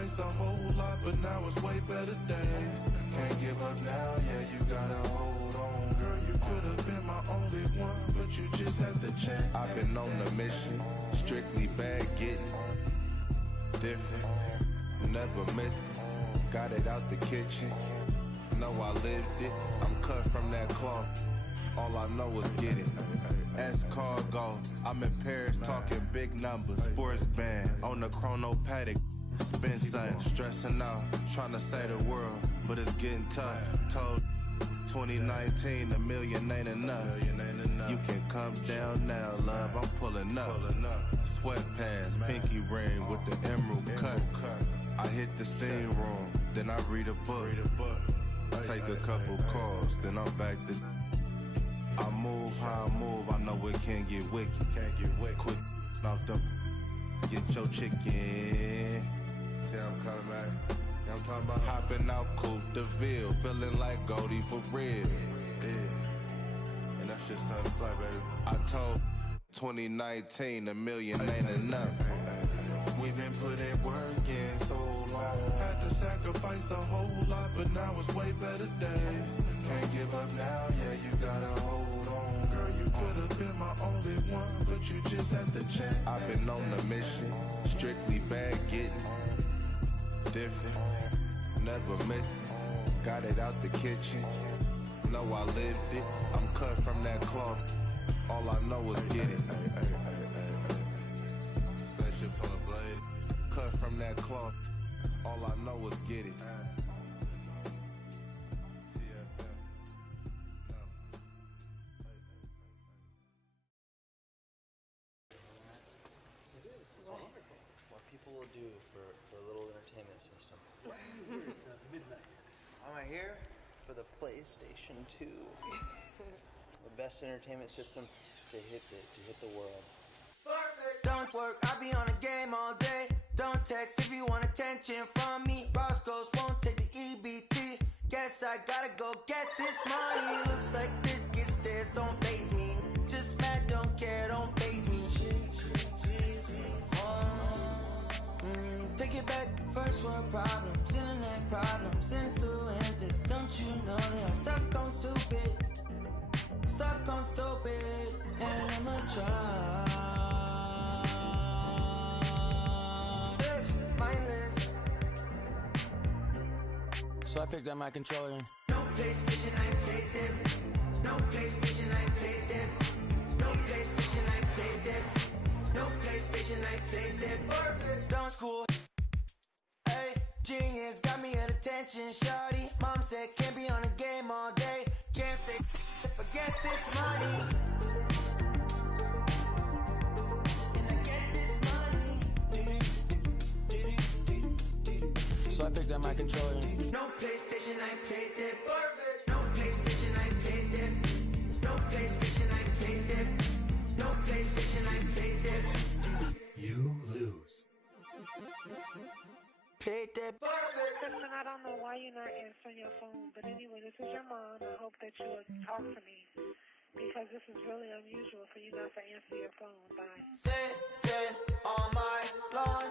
sacrifice a whole lot, but now it's way better days. Can't give up now, yeah, you gotta hold on. Girl, you could've been my only one, but you just had to check. I've been on a mission, strictly bag getting different, never missing. Got it out the kitchen, know I lived it. I'm cut from that cloth, all I know is get it. Ask cargo, I'm in Paris talking big numbers. Sports band on the chrono paddock. Spin something, stressing out, trying to save the world, but it's getting tough. Told 2019, a million ain't enough. You can come down now, love, I'm pulling up. Sweatpants, pinky ring with the emerald cut. I hit the steam room, then I read a book. Take a couple calls, then I'm back to. I move how I move, I know it can't get wicked. Quick off them, get your chicken. See how I'm coming back? You know what I'm talking about? Hopping out Coupe de Ville, feeling like Goldie for real. Yeah. And that shit sounds like, baby. I told 2019, a million ain't enough. We've been putting work in so long. Had to sacrifice a whole lot, but now it's way better days. Can't give up now, yeah, you gotta hold on. Girl, you could've been my only one, but you just had to check. I've been on a mission, strictly bag getting different, never missing. Got it out the kitchen, know I lived it. I'm cut from that cloth, all I know is get it. Spaceships on the blade, cut from that cloth, all I know is get it. What people will do for a little entertainment system. Midnight. I'm here for the PlayStation 2. The best entertainment system to hit the world. Perfect. Don't work, I be on a game all day. Don't text if you want attention from me. Roscoe's won't take the EBT. Guess I gotta go get this money. Looks like biscuit stairs don't faze me. Just mad, don't care, don't faze me. Take it back, first world problems, internet problems, influences. Don't you know that I'm stuck on stupid? Stuck on stupid, and I'm a try. Mindless. So I picked up my controller and no PlayStation, I played it. No PlayStation, I played it. No PlayStation, I played it. No PlayStation, I played it. Perfect. Down school. Hey, genius got me at attention, shawty. Mom said can't be on a game all day. Can't say forget this money. And I get this money. So I picked up my controller and no PlayStation, I played it. Perfect. No PlayStation, I played it. No PlayStation, I played it. No PlayStation, I played it. You lose. Played that. Listen, I don't know why you're not answering your phone, but anyway, this is your mom. I hope that you will talk to me, because this is really unusual for you not to answer your phone. Bye. Sitting on my lawn,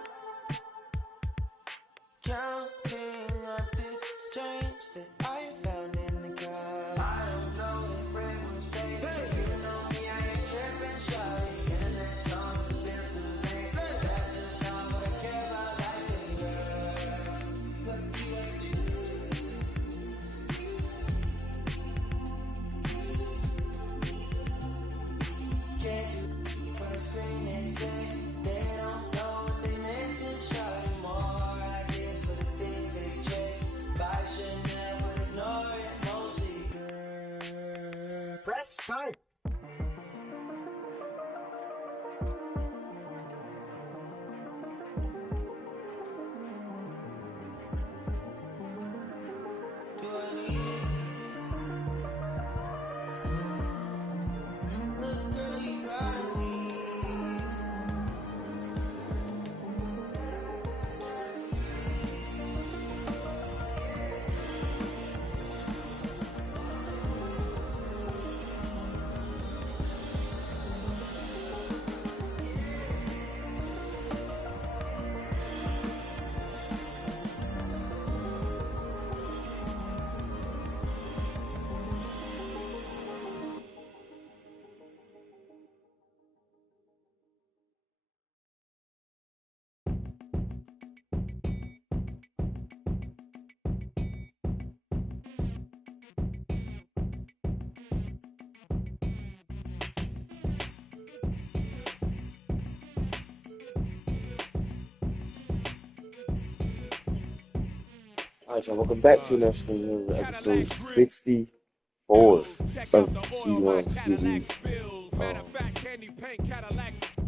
counting up this change that I found in the car. I don't know if rent was paid, but you know me, I ain't tripping, shawty. Internet's on, but there's too late. That's just not what I care about, life and girl. But you do. Can't you from the screen and say they don't know what they missing, shawty. More ideas for the things they chase. But I should never ignore it, mostly girl. Press start. Do I need it? Look, girl, you ride me. Alright, y'all, welcome back to another stream here, episode 64 of season 1 of TV.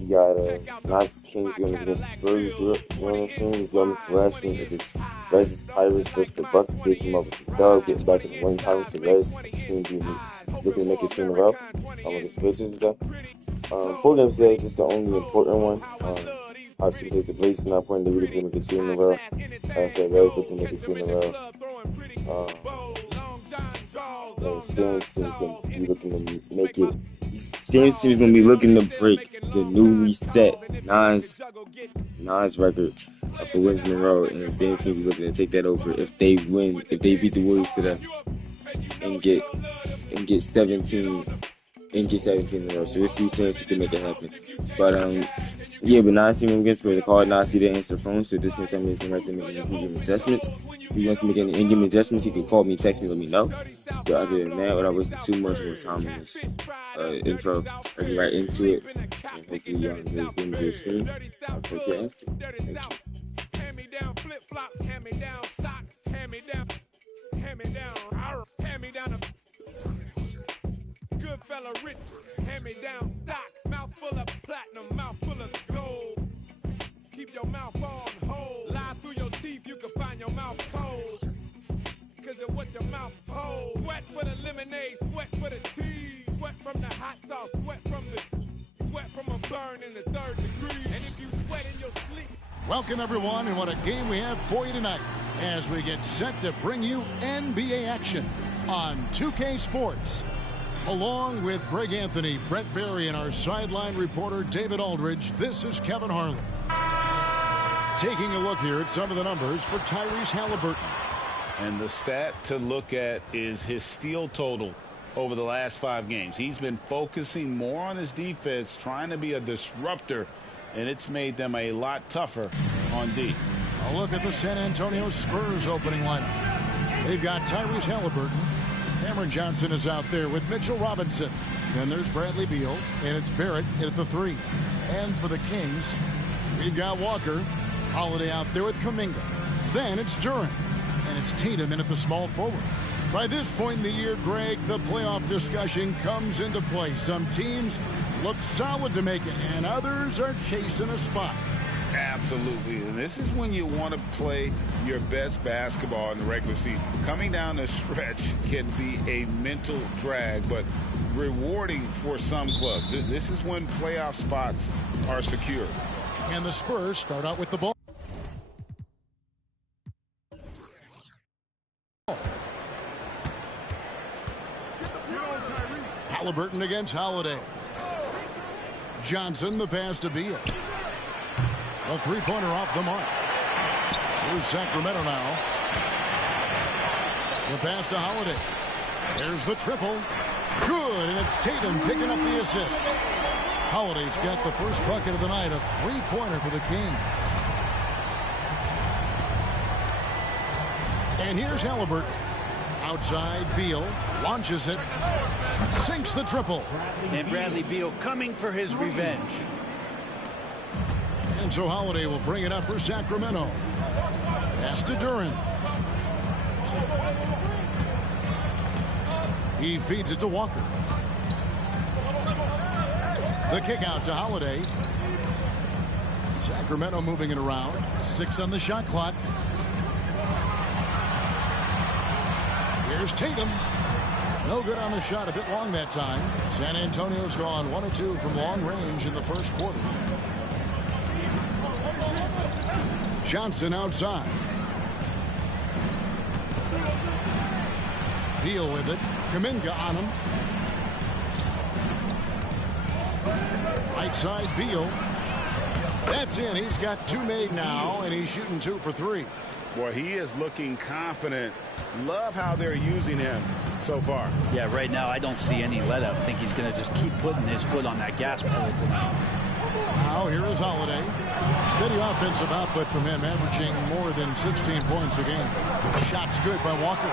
We got Knox Kings going against Spurs during the stream. If y'all missed the last stream, it was Reds Pirates versus the Bucks. They came up with the dub, getting back in the winning column. The Reds team looking to make it 2 in a row. Against the Pacers today. 4 games today, just the only important one. Obviously, because the Blazers not playing, they're really going to make it 2 in a row. Like I said, Reds looking to make it 2 in a row. And Sam's team is going to be looking to make it. Sam's team is going to be looking to break the newly set Nas record for wins in a row. And Sam's team will be looking to take that over if they win, if they beat the Warriors today and get 17 in a row. So we'll see Sam's can make it happen. But yeah, but Nas team against Spurs. I called Nas, he didn't answer the phone, so this time he's going to have to make any adjustments. If he wants to make any in-game adjustments, he can call me, text me, let me know. But other than that, without wasting too much more time in this intro, let's get right into it. And hopefully y'all enjoy this game of the stream. I'll take care after. Thank you. Hand me down flip-flops, hand me down socks, hand me down, hand me down good fella rich, hand me down stocks, mouth full of platinum, mouth full of gold. Keep your mouth on hold, lie through your teeth, you can find your mouth cold. Cause of what your mouth holds. Sweat for the lemonade, sweat for the tea, sweat from the hot sauce, sweat from a burn in the 3rd degree. And if you sweat in your sleep. Welcome everyone, and what a game we have for you tonight as we get set to bring you NBA action on 2K Sports. Along with Greg Anthony, Brett Berry, and our sideline reporter David Aldridge, this is Kevin Harlan. Taking a look here at some of the numbers for Tyrese Halliburton. And the stat to look at is his steal total over the last 5 games. He's been focusing more on his defense, trying to be a disruptor, and it's made them a lot tougher on D. A look at the San Antonio Spurs opening lineup. They've got Tyrese Halliburton. Cameron Johnson is out there with Mitchell Robinson. Then there's Bradley Beal, and it's Barrett at the 3. And for the Kings, we've got Walker. Holiday out there with Kuminga. Then it's Duran, and it's Tatum in at the small forward. By this point in the year, Greg, the playoff discussion comes into play. Some teams look solid to make it, and others are chasing a spot. Absolutely, and this is when you want to play your best basketball in the regular season. Coming down the stretch can be a mental drag, but rewarding for some clubs. This is when playoff spots are secure. And the Spurs start out with the ball. Halliburton against Holiday. Johnson, the pass to Beal. A 3-pointer off the mark. Here's Sacramento now. The pass to Holiday. There's the triple. Good, and it's Tatum picking up the assist. Holiday's got the first bucket of the night, a 3-pointer for the Kings. And here's Halliburton. Outside, Beal launches it. Sinks the triple. And Bradley Beal coming for his revenge. And so Holiday will bring it up for Sacramento. Pass to Duran. He feeds it to Walker. The kick out to Holiday. Sacramento moving it around. 6 on the shot clock. Here's Tatum. No good on the shot, a bit long that time. San Antonio's gone 1 of 2 from long range in the first quarter. Johnson outside. Beal with it. Kuminga on him. Right side, Beal. That's in. He's got 2 made now, and he's shooting 2 for 3. Boy, he is looking confident. Love how they're using him so far. Yeah, right now I don't see any let up. I think he's going to just keep putting his foot on that gas pedal tonight. Now here is Holiday. Steady offensive output from him, averaging more than 16 points a game. Shot's good by Walker.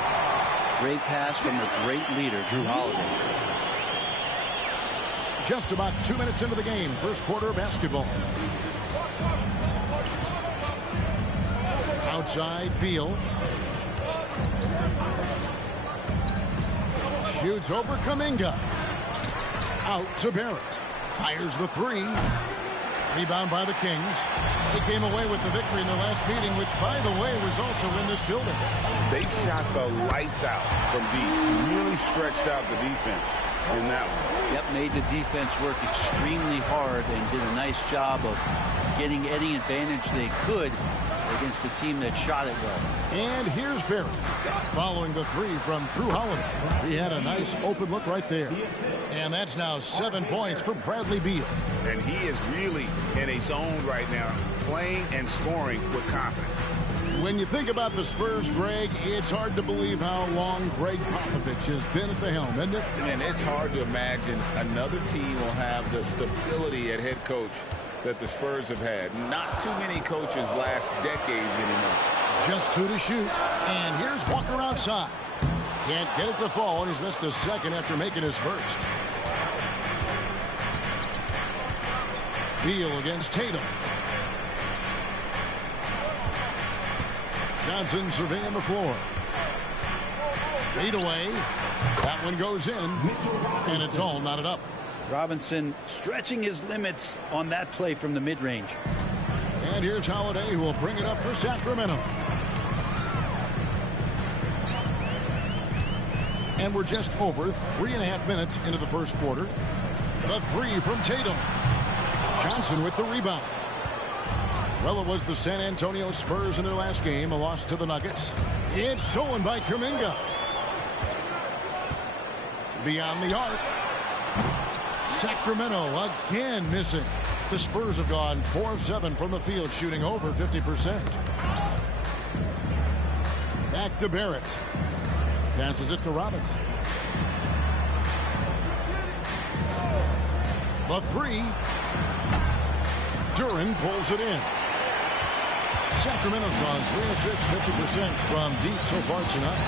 Great pass from a great leader, Drew Holiday. Just about 2 minutes into the game, first quarter of basketball. Outside, Beal. Shoots over Kuminga. Out to Barrett. Fires the three. Rebound by the Kings. They came away with the victory in their last meeting, which, by the way, was also in this building. They shot the lights out from deep. Really stretched out the defense in that one. Yep, made the defense work extremely hard and did a nice job of getting any advantage they could against the team that shot it well. And here's Barrett following the three from Drew Holiday. He had a nice open look right there. And that's now 7 points for Bradley Beal. And he is really in a zone right now, playing and scoring with confidence. When you think about the Spurs, Greg, it's hard to believe how long Greg Popovich has been at the helm, isn't it? And it's hard to imagine another team will have the stability at head coach that the Spurs have had. Not too many coaches last decades anymore. Just 2 to shoot. And here's Walker outside. Can't get it to fall, and he's missed the second after making his first. Beal against Tatum. Johnson surveying the floor. Fade away. That one goes in, and it's all knotted up. Robinson stretching his limits on that play from the mid-range. And here's Holiday, who will bring it up for Sacramento. And we're just over 3.5 minutes into the first quarter. The three from Tatum. Johnson with the rebound. Well, it was the San Antonio Spurs in their last game, a loss to the Nuggets. It's stolen by Kuminga. Beyond the arc. Sacramento again missing. The Spurs have gone 4 of 7 from the field, shooting over 50%. Back to Barrett. Passes it to Robinson. The three. Duran pulls it in. Sacramento's gone 3 of 6, 50% from deep so far tonight.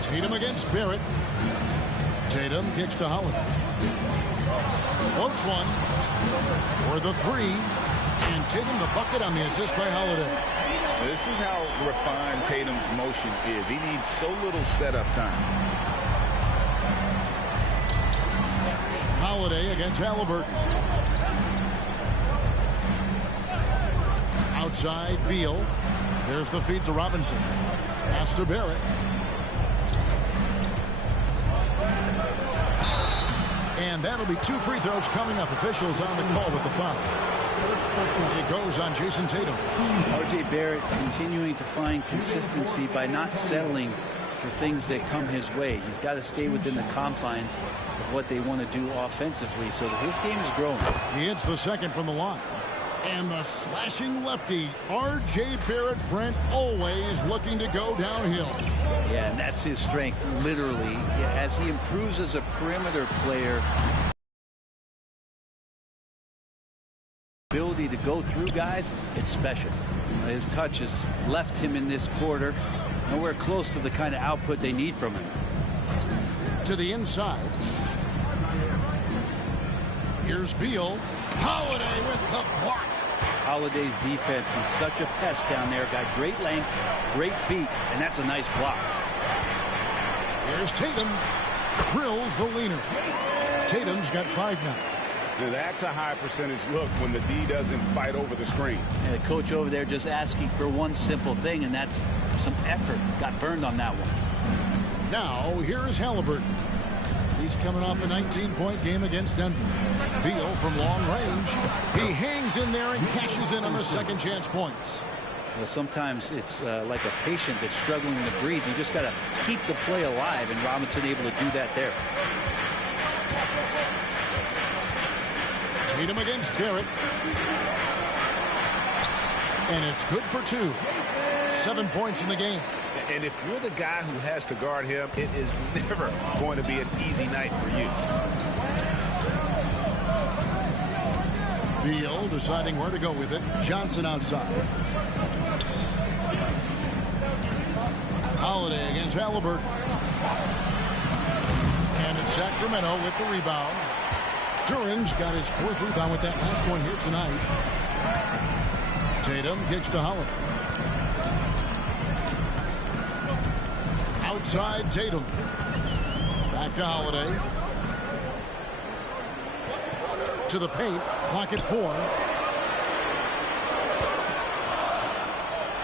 Tatum against Barrett. Tatum kicks to Holiday. Floats one for the three. And Tatum the bucket on the assist by Holiday. This is how refined Tatum's motion is. He needs so little setup time. Holiday against Halliburton. Outside Beal. There's the feed to Robinson. Pass to Barrett. And that'll be 2 free throws coming up. Officials on the call with the foul. It goes on Jason Tatum. R.J. Barrett continuing to find consistency by not settling for things that come his way. He's got to stay within the confines of what they want to do offensively so that his game is growing. He hits the second from the line. And the slashing lefty, R.J. Barrett, Brent, always looking to go downhill. Yeah, and that's his strength, literally. As he improves as a perimeter player, ability to go through guys, it's special. His touch has left him in this quarter nowhere close to the kind of output they need from him. To the inside. Here's Beal. Holiday with the block. Holiday's defense is such a pest down there. Got great length, great feet, and that's a nice block. Here's Tatum. Drills the leaner. Tatum's got 5 now. Now that's a high percentage look when the D doesn't fight over the screen. And the coach over there just asking for one simple thing, and that's some effort. Got burned on that one. Now, here is Halliburton. He's coming off a 19-point game against Denver. Beal from long range. He hangs in there and cashes in on the second chance points. Well, sometimes it's like a patient that's struggling to breathe. You just got to keep the play alive, and Robinson able to do that there. Tatum against Barrett. And it's good for 2. 7 points in the game. And if you're the guy who has to guard him, it is never going to be an easy night for you. Beal deciding where to go with it. Johnson outside. Holiday against Halliburton. And it's Sacramento with the rebound. Duran's got his 4th rebound with that last one here tonight. Tatum kicks to Holiday. Outside Tatum. Back to Holiday. To the paint. Clock at 4.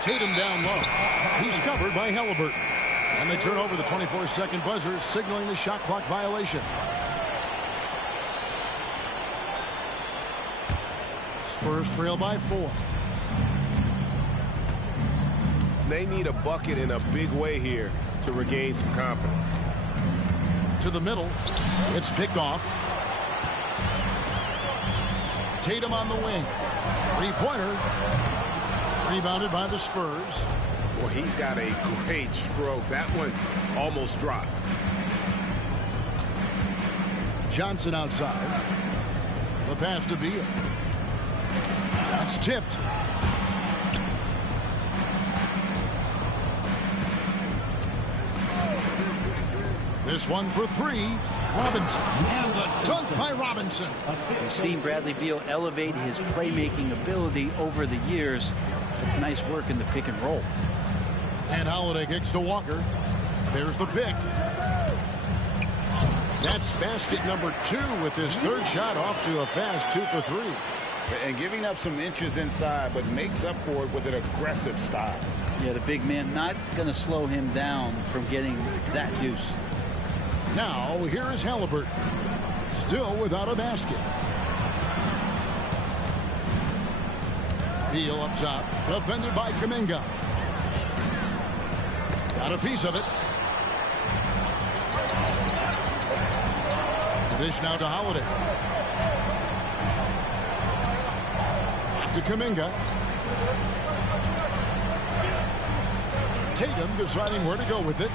Tatum down low. He's covered by Halliburton. And they turn over the 24-second buzzer, signaling the shot clock violation. Spurs trail by 4. They need a bucket in a big way here to regain some confidence. To the middle. It's picked off. Tatum on the wing. Three-pointer. Rebounded by the Spurs. Well, he's got a great stroke. That one almost dropped. Johnson outside. The pass to Beal. That's tipped. This one for 3. Robinson. And the dunk by Robinson. We've seen Bradley Beal elevate his playmaking ability over the years. It's nice work in the pick and roll. And Holiday kicks to Walker. There's the pick. That's basket number 2 with his third shot off to a fast 2 for 3. And giving up some inches inside, but makes up for it with an aggressive style. Yeah, the big man not going to slow him down from getting that deuce. Now, here is Halliburton. Still without a basket. Beal up top. Defended by Kuminga. Got a piece of it. The dish now to Holiday. Back to Kuminga. Tatum deciding where to go with it.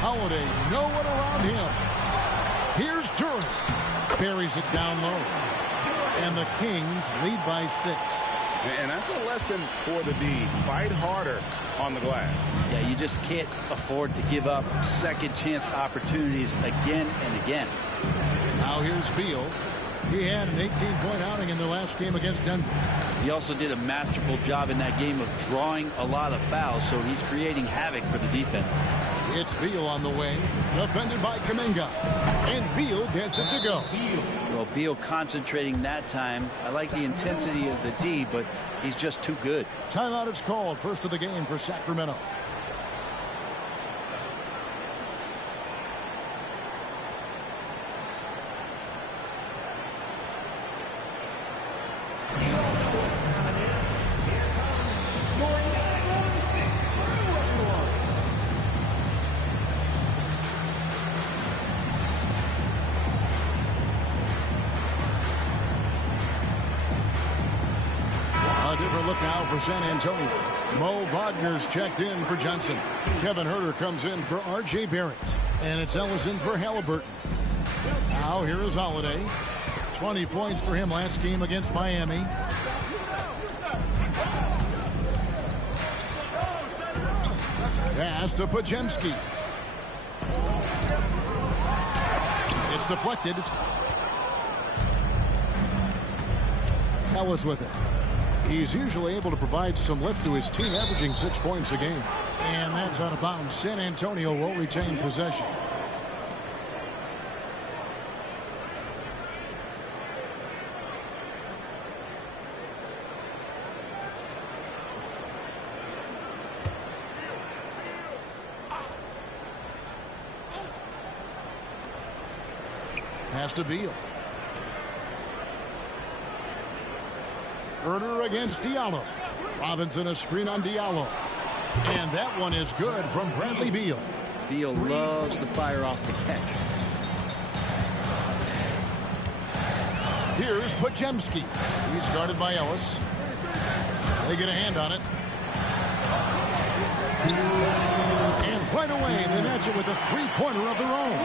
Holiday, no one around him. Here's Durant. Buries it down low. And the Kings lead by 6. And that's a lesson for the D. Fight harder on the glass. Yeah, you just can't afford to give up second chance opportunities again and again. Now here's Beal. He had an 18-point outing in the last game against Denver. He also did a masterful job in that game of drawing a lot of fouls, so he's creating havoc for the defense. It's Beal on the wing, defended by Kuminga. And Beal gets it to go. Well, Beal concentrating that time. I like the intensity of the D, but he's just too good. Timeout is called. First of the game for Sacramento. Look now for San Antonio. Mo Wagner's checked in for Johnson. Kevin Huerter comes in for R.J. Barrett. And it's Ellison for Halliburton. Now here is Holiday. 20 points for him last game against Miami. Pass to Pajemski. It's deflected. Ellis with it. He's usually able to provide some lift to his team, averaging 6 points a game. And that's out of bounds. San Antonio will retain possession. Pass to Beal. Huerter against Diallo. Robinson a screen on Diallo. And that one is good from Bradley Beal. Beal loves the fire off the catch. Here's Pajemski. He's guarded by Ellis. They get a hand on it. And right away they match it with a three-pointer of their own.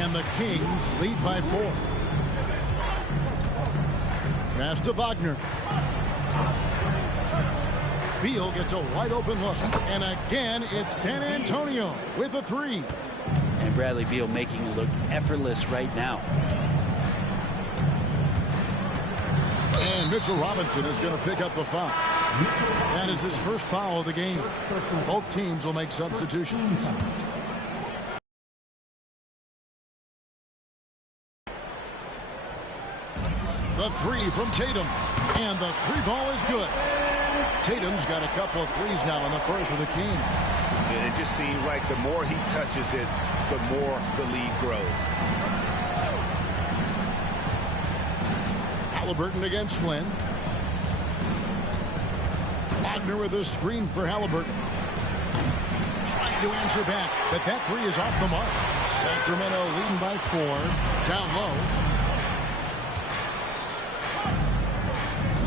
And the Kings lead by 4. Pass to Wagner. Beal gets a wide open look. And again, it's San Antonio with a 3. And Bradley Beal making it look effortless right now. And Mitchell Robinson is going to pick up the foul. That is his first foul of the game. Both teams will make substitutions. The three from Tatum. And the three ball is good. Tatum's got a couple of threes now in the first with the Kings. And it just seems like the more he touches it, the more the lead grows. Halliburton against Flynn. Wagner with a screen for Halliburton. Trying to answer back, but that three is off the mark. Sacramento leading by 4. Down low.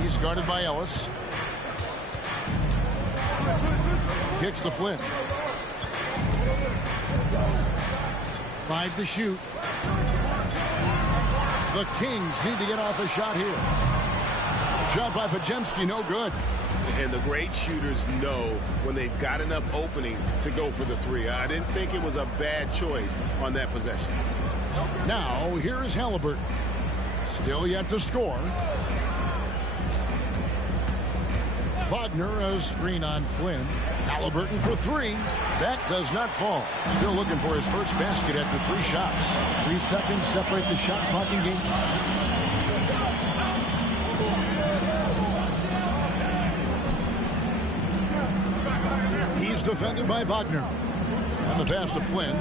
He's guarded by Ellis. Kicks to Flynn. 5 to shoot. The Kings need to get off a shot here. Shot by Podziemski, no good. And the great shooters know when they've got enough opening to go for the three. I didn't think it was a bad choice on that possession. Now, here is Halliburton. Still yet to score. Wagner, a screen on Flynn. Halliburton for 3. That does not fall. Still looking for his first basket after 3 shots. 3 seconds separate the shot clock in game. He's defended by Wagner. And the pass to Flynn.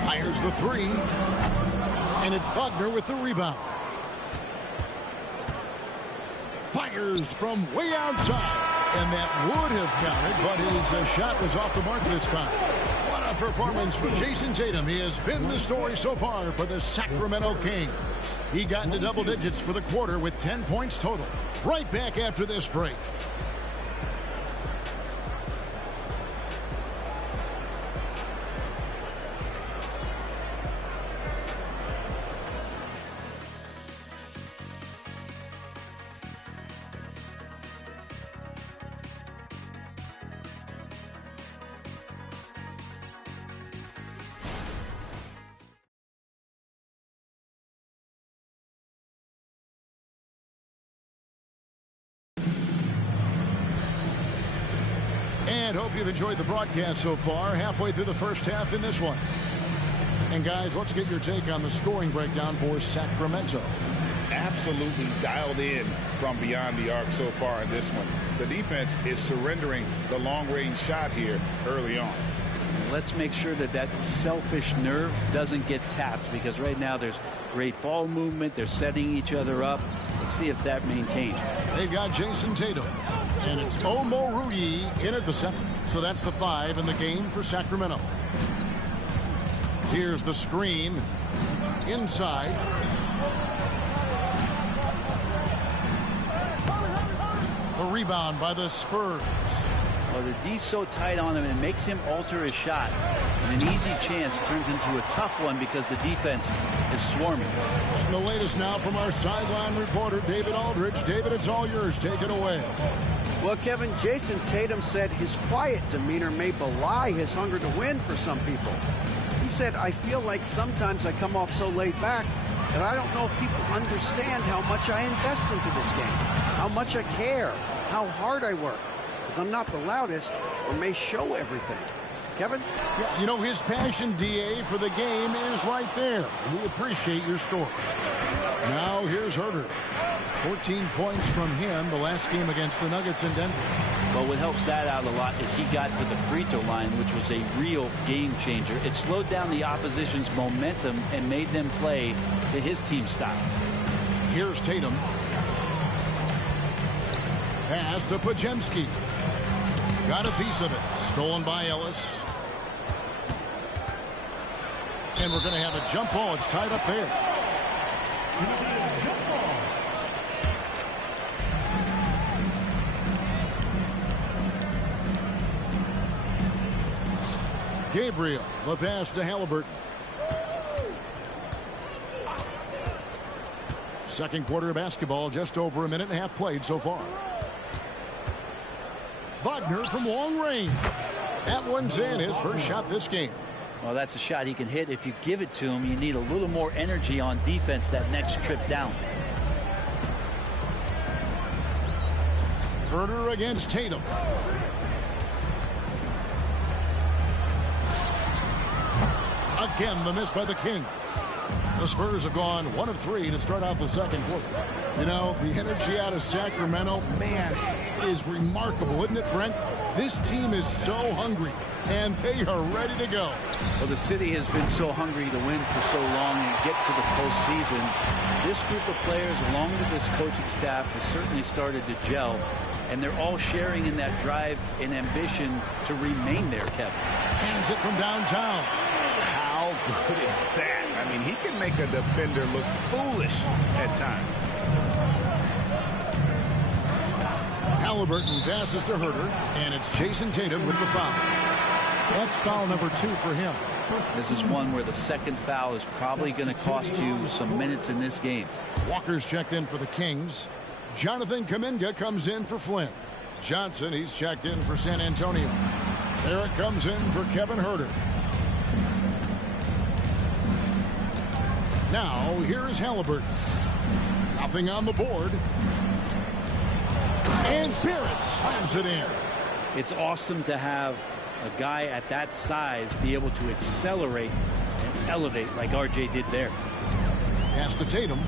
Fires the 3. And it's Wagner with the rebound. Fires from way outside. And that would have counted, but his shot was off the mark this time. What a performance for Jason Tatum. He has been the story so far for the Sacramento Kings. He got into double digits for the quarter with 10 points total. Right back after this break. And hope you've enjoyed the broadcast so far. Halfway through the first half in this one. And guys, let's get your take on the scoring breakdown for Sacramento. Absolutely dialed in from beyond the arc so far in this one. The defense is surrendering the long-range shot here early on. Let's make sure that that selfish nerve doesn't get tapped, because right now there's great ball movement. They're setting each other up. Let's see if that maintains. They've got Jason Tatum. And it's Omoruyi in at the 7. So that's the 5 in the game for Sacramento. Here's the screen. Inside. A rebound by the Spurs. Well, the D's so tight on him, it makes him alter his shot. And an easy chance turns into a tough one because the defense is swarming. And the latest now from our sideline reporter, David Aldridge. David, it's all yours. Take it away. Well, Kevin, Jason Tatum said his quiet demeanor may belie his hunger to win for some people. He said, I feel like sometimes I come off so laid back that I don't know if people understand how much I invest into this game, how much I care, how hard I work, because I'm not the loudest or may show everything. Kevin? Yeah, you know, his passion, DA, for the game is right there. We appreciate your story. Now here's Herter. 14 points from him the last game against the Nuggets in Denver. But what helps that out a lot is he got to the free throw line, which was a real game changer. It slowed down the opposition's momentum and made them play to his team style. Here's Tatum. Pass to Podziemski. Got a piece of it. Stolen by Ellis. And we're going to have a jump ball. It's tied up there. Gabriel, the pass to Halliburton. Second quarter of basketball, just over a minute and a half played so far. Wagner from long range. That one's in, his first shot this game. Well, that's a shot he can hit. If you give it to him, you need a little more energy on defense that next trip down. Herder against Tatum. Again, the miss by the Kings. The Spurs have gone 1 of 3 to start out the second quarter. You know, the energy out of Sacramento, man, it is remarkable, isn't it, Brent? This team is so hungry, and they are ready to go. Well, the city has been so hungry to win for so long and get to the postseason. This group of players, along with this coaching staff, has certainly started to gel, and they're all sharing in that drive and ambition to remain there, Kevin. Hands it from downtown. How good is that? I mean, he can make a defender look foolish at times. Halliburton passes to Herder, and it's Jason Tatum with the foul. That's foul number 2 for him. This is one where the second foul is probably going to cost you some minutes in this game. Walker's checked in for the Kings. Jonathan Kuminga comes in for Flint. Johnson, he's checked in for San Antonio. Barrett comes in for Kevin Herder. Now, here is Halliburton. Nothing on the board. And Barrett slams it in. It's awesome to have a guy at that size be able to accelerate and elevate like RJ did there. Pass to Tatum.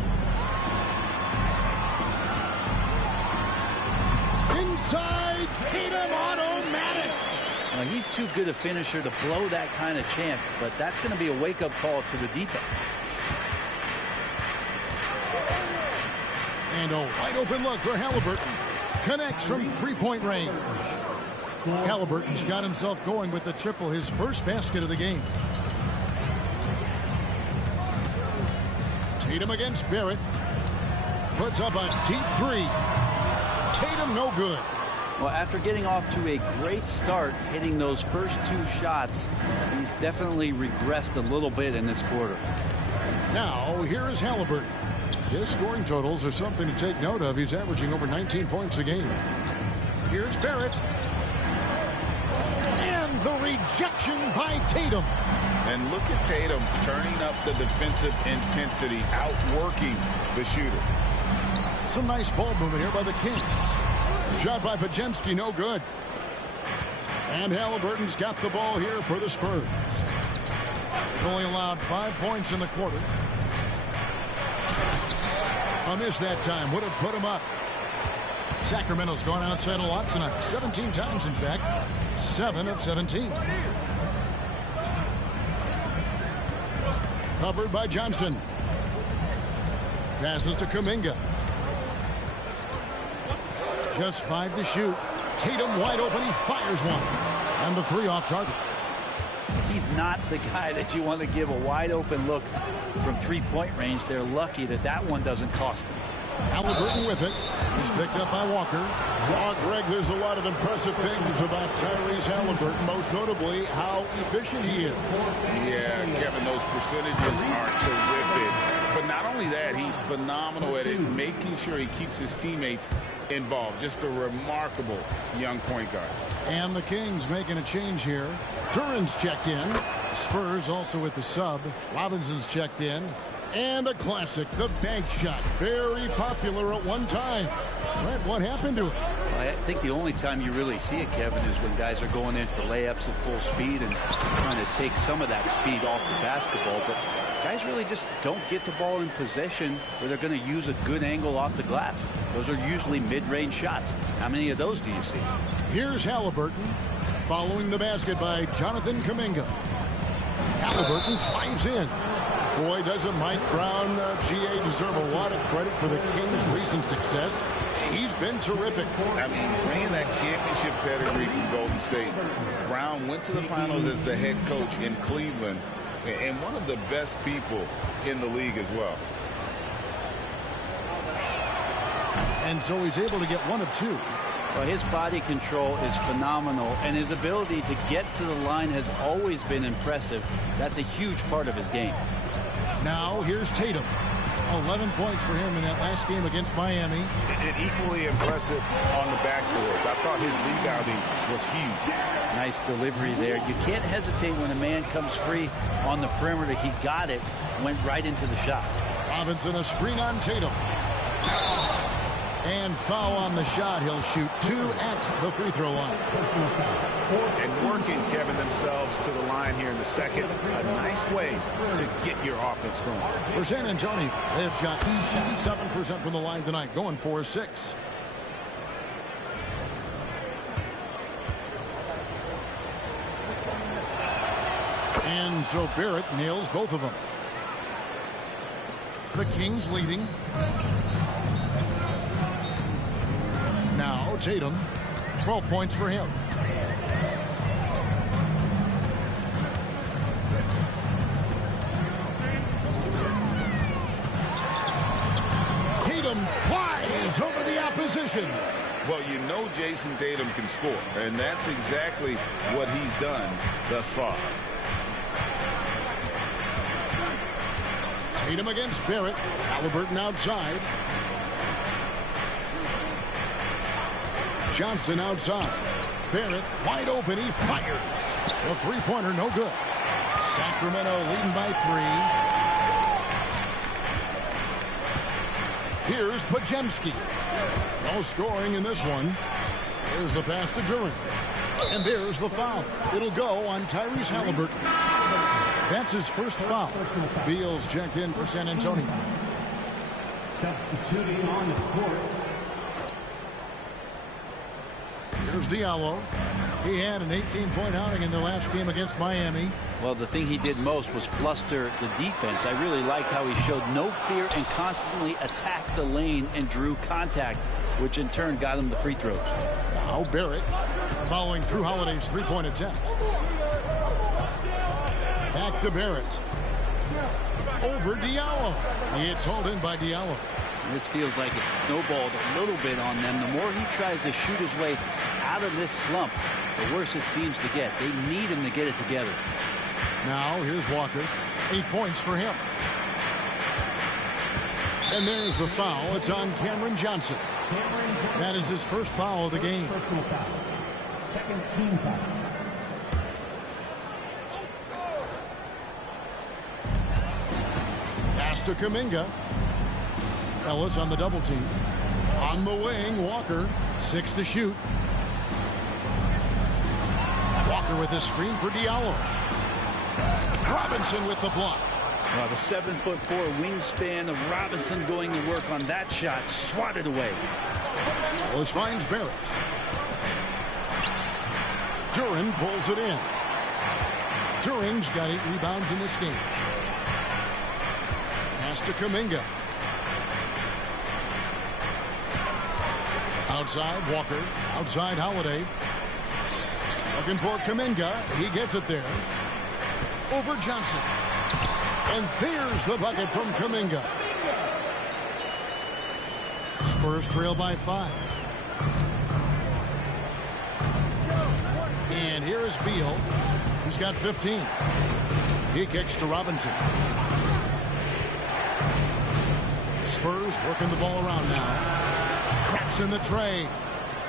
Inside, Tatum automatic. Now, he's too good a finisher to blow that kind of chance, but that's going to be a wake-up call to the defense. And a wide open look for Halliburton. Connects from three-point range. Halliburton's got himself going with the triple, his first basket of the game. Tatum against Barrett. Puts up a deep 3. Tatum no good. Well, after getting off to a great start, hitting those first 2 shots, he's definitely regressed a little bit in this quarter. Now, here is Halliburton. His scoring totals are something to take note of. He's averaging over 19 points a game. Here's Barrett. And the rejection by Tatum. And look at Tatum turning up the defensive intensity, outworking the shooter. Some nice ball movement here by the Kings. Shot by Pajemski, no good. And Halliburton's got the ball here for the Spurs. They've only allowed 5 points in the quarter. A miss that time would have put him up. Sacramento's gone outside a lot tonight. 17 times, in fact. 7 of 17. Covered by Johnson. Passes to Kuminga. Just 5 to shoot. Tatum wide open. He fires one. And the 3 off target. He's not the guy that you want to give a wide open look from 3-point range. They're lucky that that one doesn't cost them. Halliburton with it. He's picked up by Walker. Well, Greg, there's a lot of impressive things about Tyrese Halliburton, most notably how efficient he is. Yeah, Kevin, those percentages are terrific. But not only that, he's phenomenal at it, making sure he keeps his teammates involved. Just a remarkable young point guard. And the Kings making a change here. Duran's checked in. Spurs also with the sub. Robinson's checked in. And a classic, the bank shot. Very popular at one time. Brett, what happened to it? I think the only time you really see it, Kevin, is when guys are going in for layups at full speed and trying to take some of that speed off the basketball. But guys really just don't get the ball in possession where they're going to use a good angle off the glass. Those are usually mid-range shots. How many of those do you see? Here's Halliburton following the basket by Jonathan Kuminga. Halliburton drives in. Boy, doesn't Mike Brown, GA, deserve a lot of credit for the Kings' recent success. He's been terrific. I mean, bringing that championship pedigree from Golden State. Brown went to the finals as the head coach in Cleveland, and one of the best people in the league as well. And so he's able to get 1 of 2. Well, his body control is phenomenal, and his ability to get to the line has always been impressive. That's a huge part of his game. Now, here's Tatum. 11 points for him in that last game against Miami. And equally impressive on the backboards. I thought his rebounding was huge. Nice delivery there. You can't hesitate when a man comes free on the perimeter. He got it, went right into the shot. Robinson, a screen on Tatum. And foul on the shot. He'll shoot 2 at the free throw line. And working, Kevin, themselves to the line here in the second. A nice way to get your offense going. For San Antonio, they have shot 67% from the line tonight, going 4-6. And so Barrett nails both of them. The Kings leading. Now Tatum, 12 points for him. Tatum flies over the opposition. Well, you know Jason Tatum can score, and that's exactly what he's done thus far. Tatum against Barrett. Halliburton outside. Johnson outside. Barrett wide open. He fires. The three-pointer no good. Sacramento leading by 3. Here's Podziemski. No scoring in this one. There's the pass to Durant. And there's the foul. It'll go on Tyrese Halliburton. That's his first foul. Beal's checked in for San Antonio. Substituting on the court. Here's Diallo. He had an 18-point outing in the last game against Miami. Well, the thing he did most was fluster the defense. I really liked how he showed no fear and constantly attacked the lane and drew contact, which in turn got him the free throws. Now Barrett following Drew Holiday's three-point attempt. Back to Barrett. Over Diallo. It's hauled in by Diallo. This feels like it's snowballed a little bit on them. The more he tries to shoot his way out of this slump, the worse it seems to get. They need him to get it together. Now here's Walker. 8 points for him. And there's the foul. It's on Cameron Johnson. That is his first foul of the game. Personal foul. Second team foul. Pass to Kuminga. Ellis on the double team. On the wing, Walker. 6 to shoot. Walker with his screen for Diallo. Robinson with the block. Well, the 7'4" wingspan of Robinson going to work on that shot. Swatted away. Ellis finds Barrett. Duran pulls it in. Duran's got 8 rebounds in this game. Pass to Kuminga. Outside Walker. Outside Holiday. Looking for Kuminga. He gets it there. Over Johnson. And there's the bucket from Kuminga. Spurs trail by 5. And here is Beal. He's got 15. He kicks to Robinson. Spurs working the ball around now. Traps in the tray.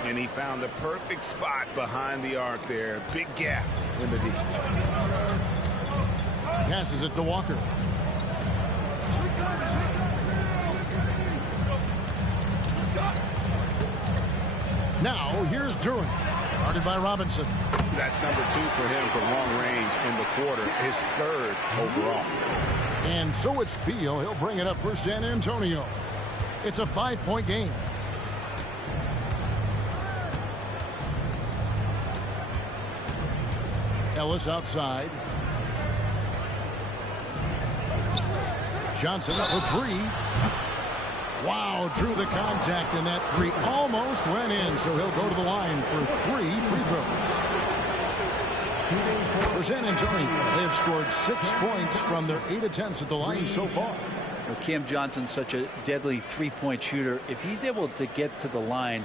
And he found the perfect spot behind the arc there. Big gap in the D. Passes it to Walker. Now here's Duran. Guarded by Robinson. That's number 2 for him from long range in the quarter. His 3rd overall. And so it's Beal. He'll bring it up for San Antonio. It's a 5-point game. Ellis outside. Johnson up for 3. Wow, drew the contact, and that 3 almost went in, so he'll go to the line for 3 free throws. For San Antonio, they have scored 6 points from their 8 attempts at the line so far. Well, Cam Johnson's such a deadly three-point shooter. If he's able to get to the line,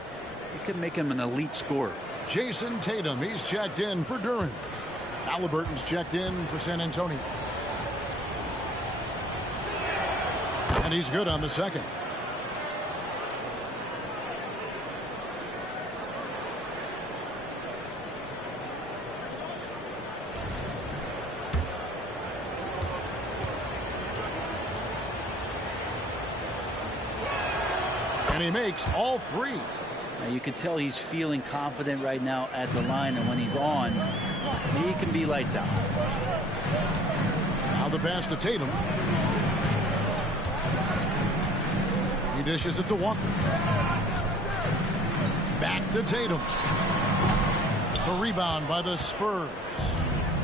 it could make him an elite scorer. Jason Tatum, he's checked in for Duran. Halliburton's checked in for San Antonio. And he's good on the second. And he makes all three. Now you can tell he's feeling confident right now at the line, and when he's on, he can be lights out. Now the pass to Tatum. He dishes it to Walker. Back to Tatum. The rebound by the Spurs.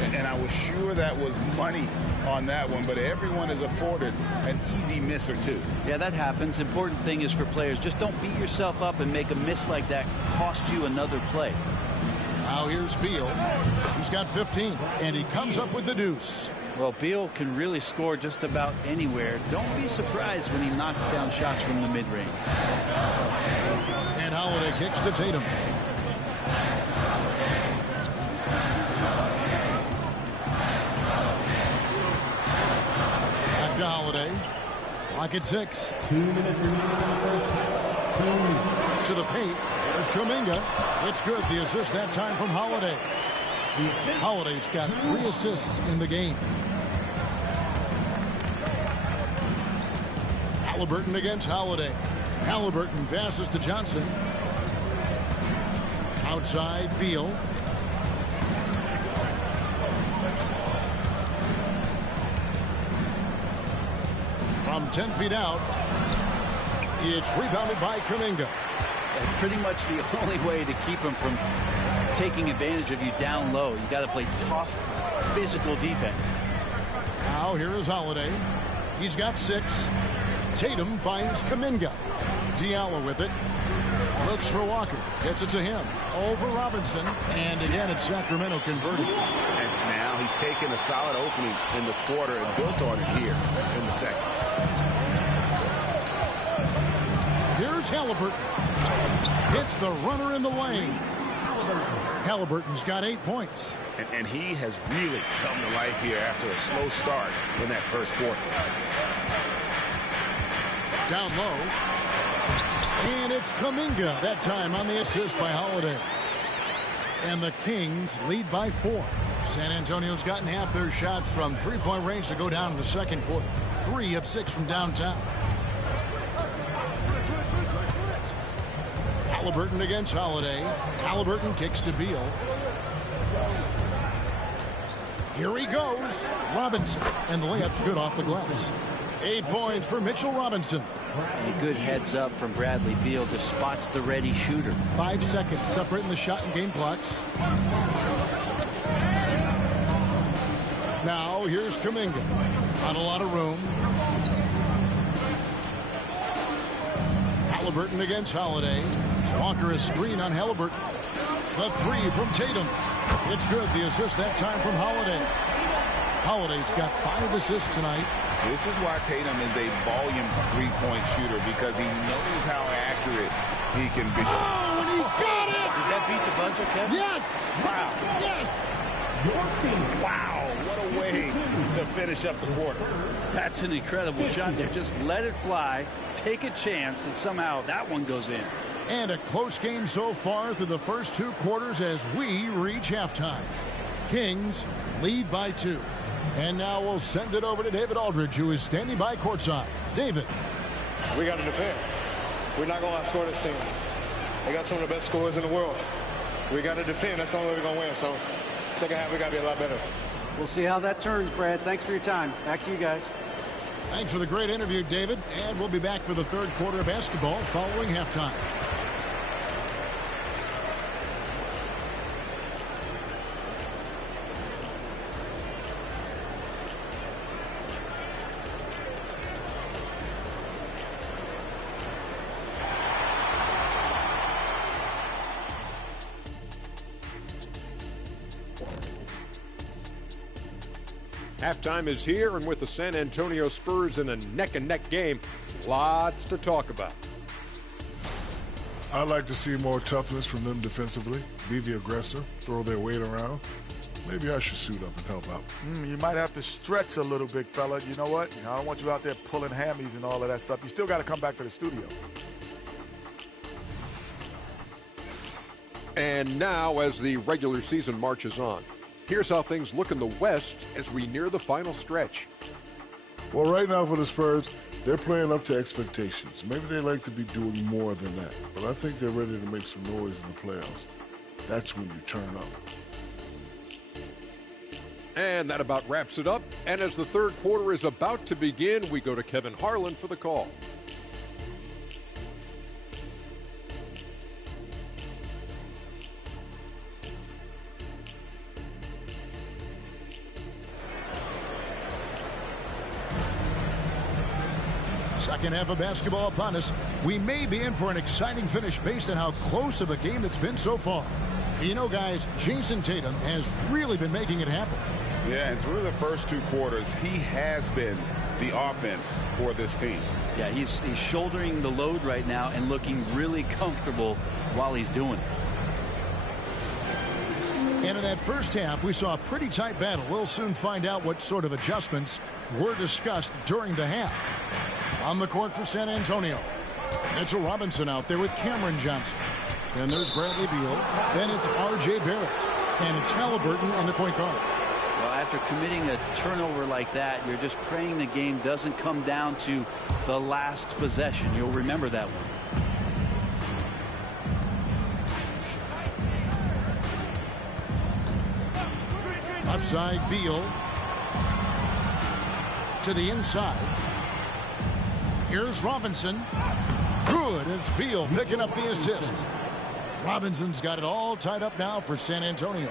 And I was sure that was money on that one, but everyone is afforded an easy miss or two. Yeah, that happens. Important thing is for players, just don't beat yourself up and make a miss like that cost you another play. Now here's Beal. He's got 15, and he comes up with the deuce. Well, Beal can really score just about anywhere. Don't be surprised when he knocks down shots from the mid-range. And Holiday kicks to Tatum. Back to Holiday. Clock at 6. 2 minutes remaining in the first half. To the paint. There's Kuminga. It's good. The assist that time from Holiday. Holiday's got 3 assists in the game. Halliburton against Holiday. Halliburton passes to Johnson. Outside, Beal. From 10 feet out, it's rebounded by Kuminga. It's pretty much the only way to keep him from taking advantage of you down low. You got to play tough, physical defense. Now here is Holiday. He's got 6. Tatum finds Kuminga. Diallo with it. Looks for Walker. Gets it to him. Over Robinson. And again, it's Sacramento converting. And now he's taken a solid opening in the quarter and built on it here in the second. Here's Halliburton. Hits the runner in the lane. Halliburton's got 8 points. And he has really come to life here after a slow start in that first quarter. Down low. And it's Kuminga that time on the assist by Holiday. And the Kings lead by 4. San Antonio's gotten half their shots from three-point range to go down in the second quarter. 3 of 6 from downtown. Halliburton against Holiday. Halliburton kicks to Beal. Here he goes. Robinson. And the layup's good off the glass. 8 points for Mitchell Robinson. A good heads up from Bradley Beal. Just spots the ready shooter. 5 seconds separating the shot and game clocks. Now here's Kuminga. Not a lot of room. Halliburton against Holiday. Walker a screen on Halliburton. The 3 from Tatum. It's good. The assist that time from Holiday. Holiday's got 5 assists tonight. This is why Tatum is a volume three-point shooter, because he knows how accurate he can be. Oh, and he got it! Did that beat the buzzer, Kevin? Yes! Wow. Yes! Wow, what a way to finish up the quarter. That's an incredible shot there. Just let it fly, take a chance, and somehow that one goes in. And a close game so far through the first 2 quarters as we reach halftime. Kings lead by 2. And now we'll send it over to David Aldridge, who is standing by courtside. David. We got to defend. We're not going to outscore this team. They got some of the best scorers in the world. We got to defend. That's the only way we're going to win. So, second half, we got to be a lot better. We'll see how that turns, Brad. Thanks for your time. Back to you guys. Thanks for the great interview, David. And we'll be back for the third quarter of basketball following halftime. Halftime is here, and with the San Antonio Spurs in a neck-and-neck game, lots to talk about. I'd like to see more toughness from them defensively, be the aggressor, throw their weight around. Maybe I should suit up and help out. You might have to stretch a little, big fella. You know what? I don't want you out there pulling hammies and all of that stuff. You still got to come back to the studio. And now, as the regular season marches on, here's how things look in the West as we near the final stretch. Well, right now for the Spurs, They're playing up to expectations. Maybe they like to be doing more than that, but I think they're ready to make some noise in the playoffs. That's when you turn up. And that about wraps it up. And as the third quarter is about to begin, we go to Kevin Harlan for the call. Second half of basketball upon us. We may be in for an exciting finish based on how close of a game it's been so far. You know, guys, Jason Tatum has really been making it happen. Yeah, and through the first two quarters, he has been the offense for this team. Yeah, he's shouldering the load right now and looking really comfortable while he's doing it. And in that first half, we saw a pretty tight battle. We'll soon find out what sort of adjustments were discussed during the half. On the court for San Antonio, Mitchell Robinson out there with Cameron Johnson. Then there's Bradley Beal. Then it's R.J. Barrett. And it's Halliburton in the point guard. Well, after committing a turnover like that, you're just praying the game doesn't come down to the last possession. You'll remember that one. Outside Beal. To the inside. Here's Robinson. Good. It's Beal picking up the assist. Robinson's got it all tied up now for San Antonio.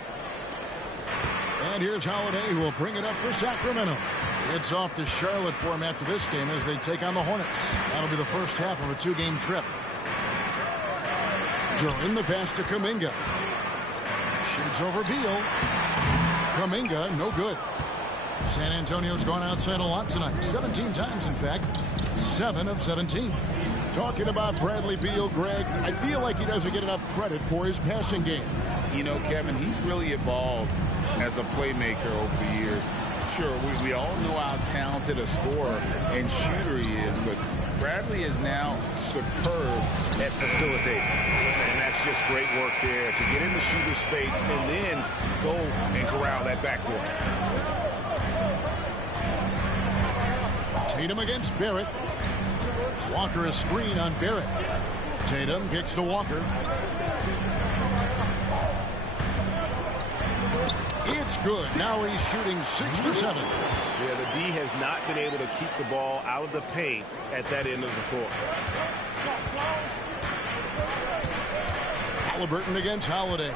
And here's Holiday, who will bring it up for Sacramento. It's off to Charlotte for him after this game as they take on the Hornets. That'll be the first half of a two-game trip. During the pass to Kuminga. Shoots over Beal. Kuminga, no good. San Antonio's gone outside a lot tonight. 17 times, in fact. 7 of 17. Talking about Bradley Beal, Greg, I feel like he doesn't get enough credit for his passing game. You know, Kevin, he's really evolved as a playmaker over the years. Sure, we all know how talented a scorer and shooter he is, but Bradley is now superb at facilitating. And that's just great work there to get in the shooter's space and then go and corral that backcourt. Tatum against Barrett. Walker a screen on Barrett. Tatum kicks to Walker. It's good. Now he's shooting 6 for 7. Yeah, the D has not been able to keep the ball out of the paint at that end of the floor. Halliburton against Holiday.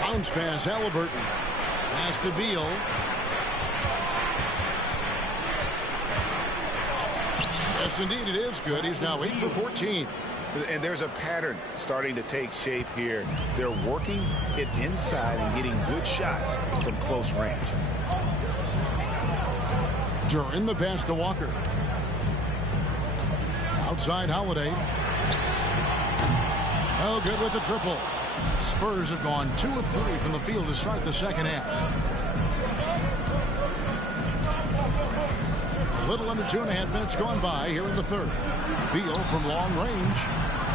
Bounce pass, Halliburton. Pass to Beal. Yes, indeed, it is good. He's now 8 for 14. And there's a pattern starting to take shape here. They're working it inside and getting good shots from close range. During the pass to Walker. Outside Holiday. Oh, good with the triple. Spurs have gone 2 of 3 from the field to start the second half. A little under 2.5 minutes gone by here in the third. Beal from long range.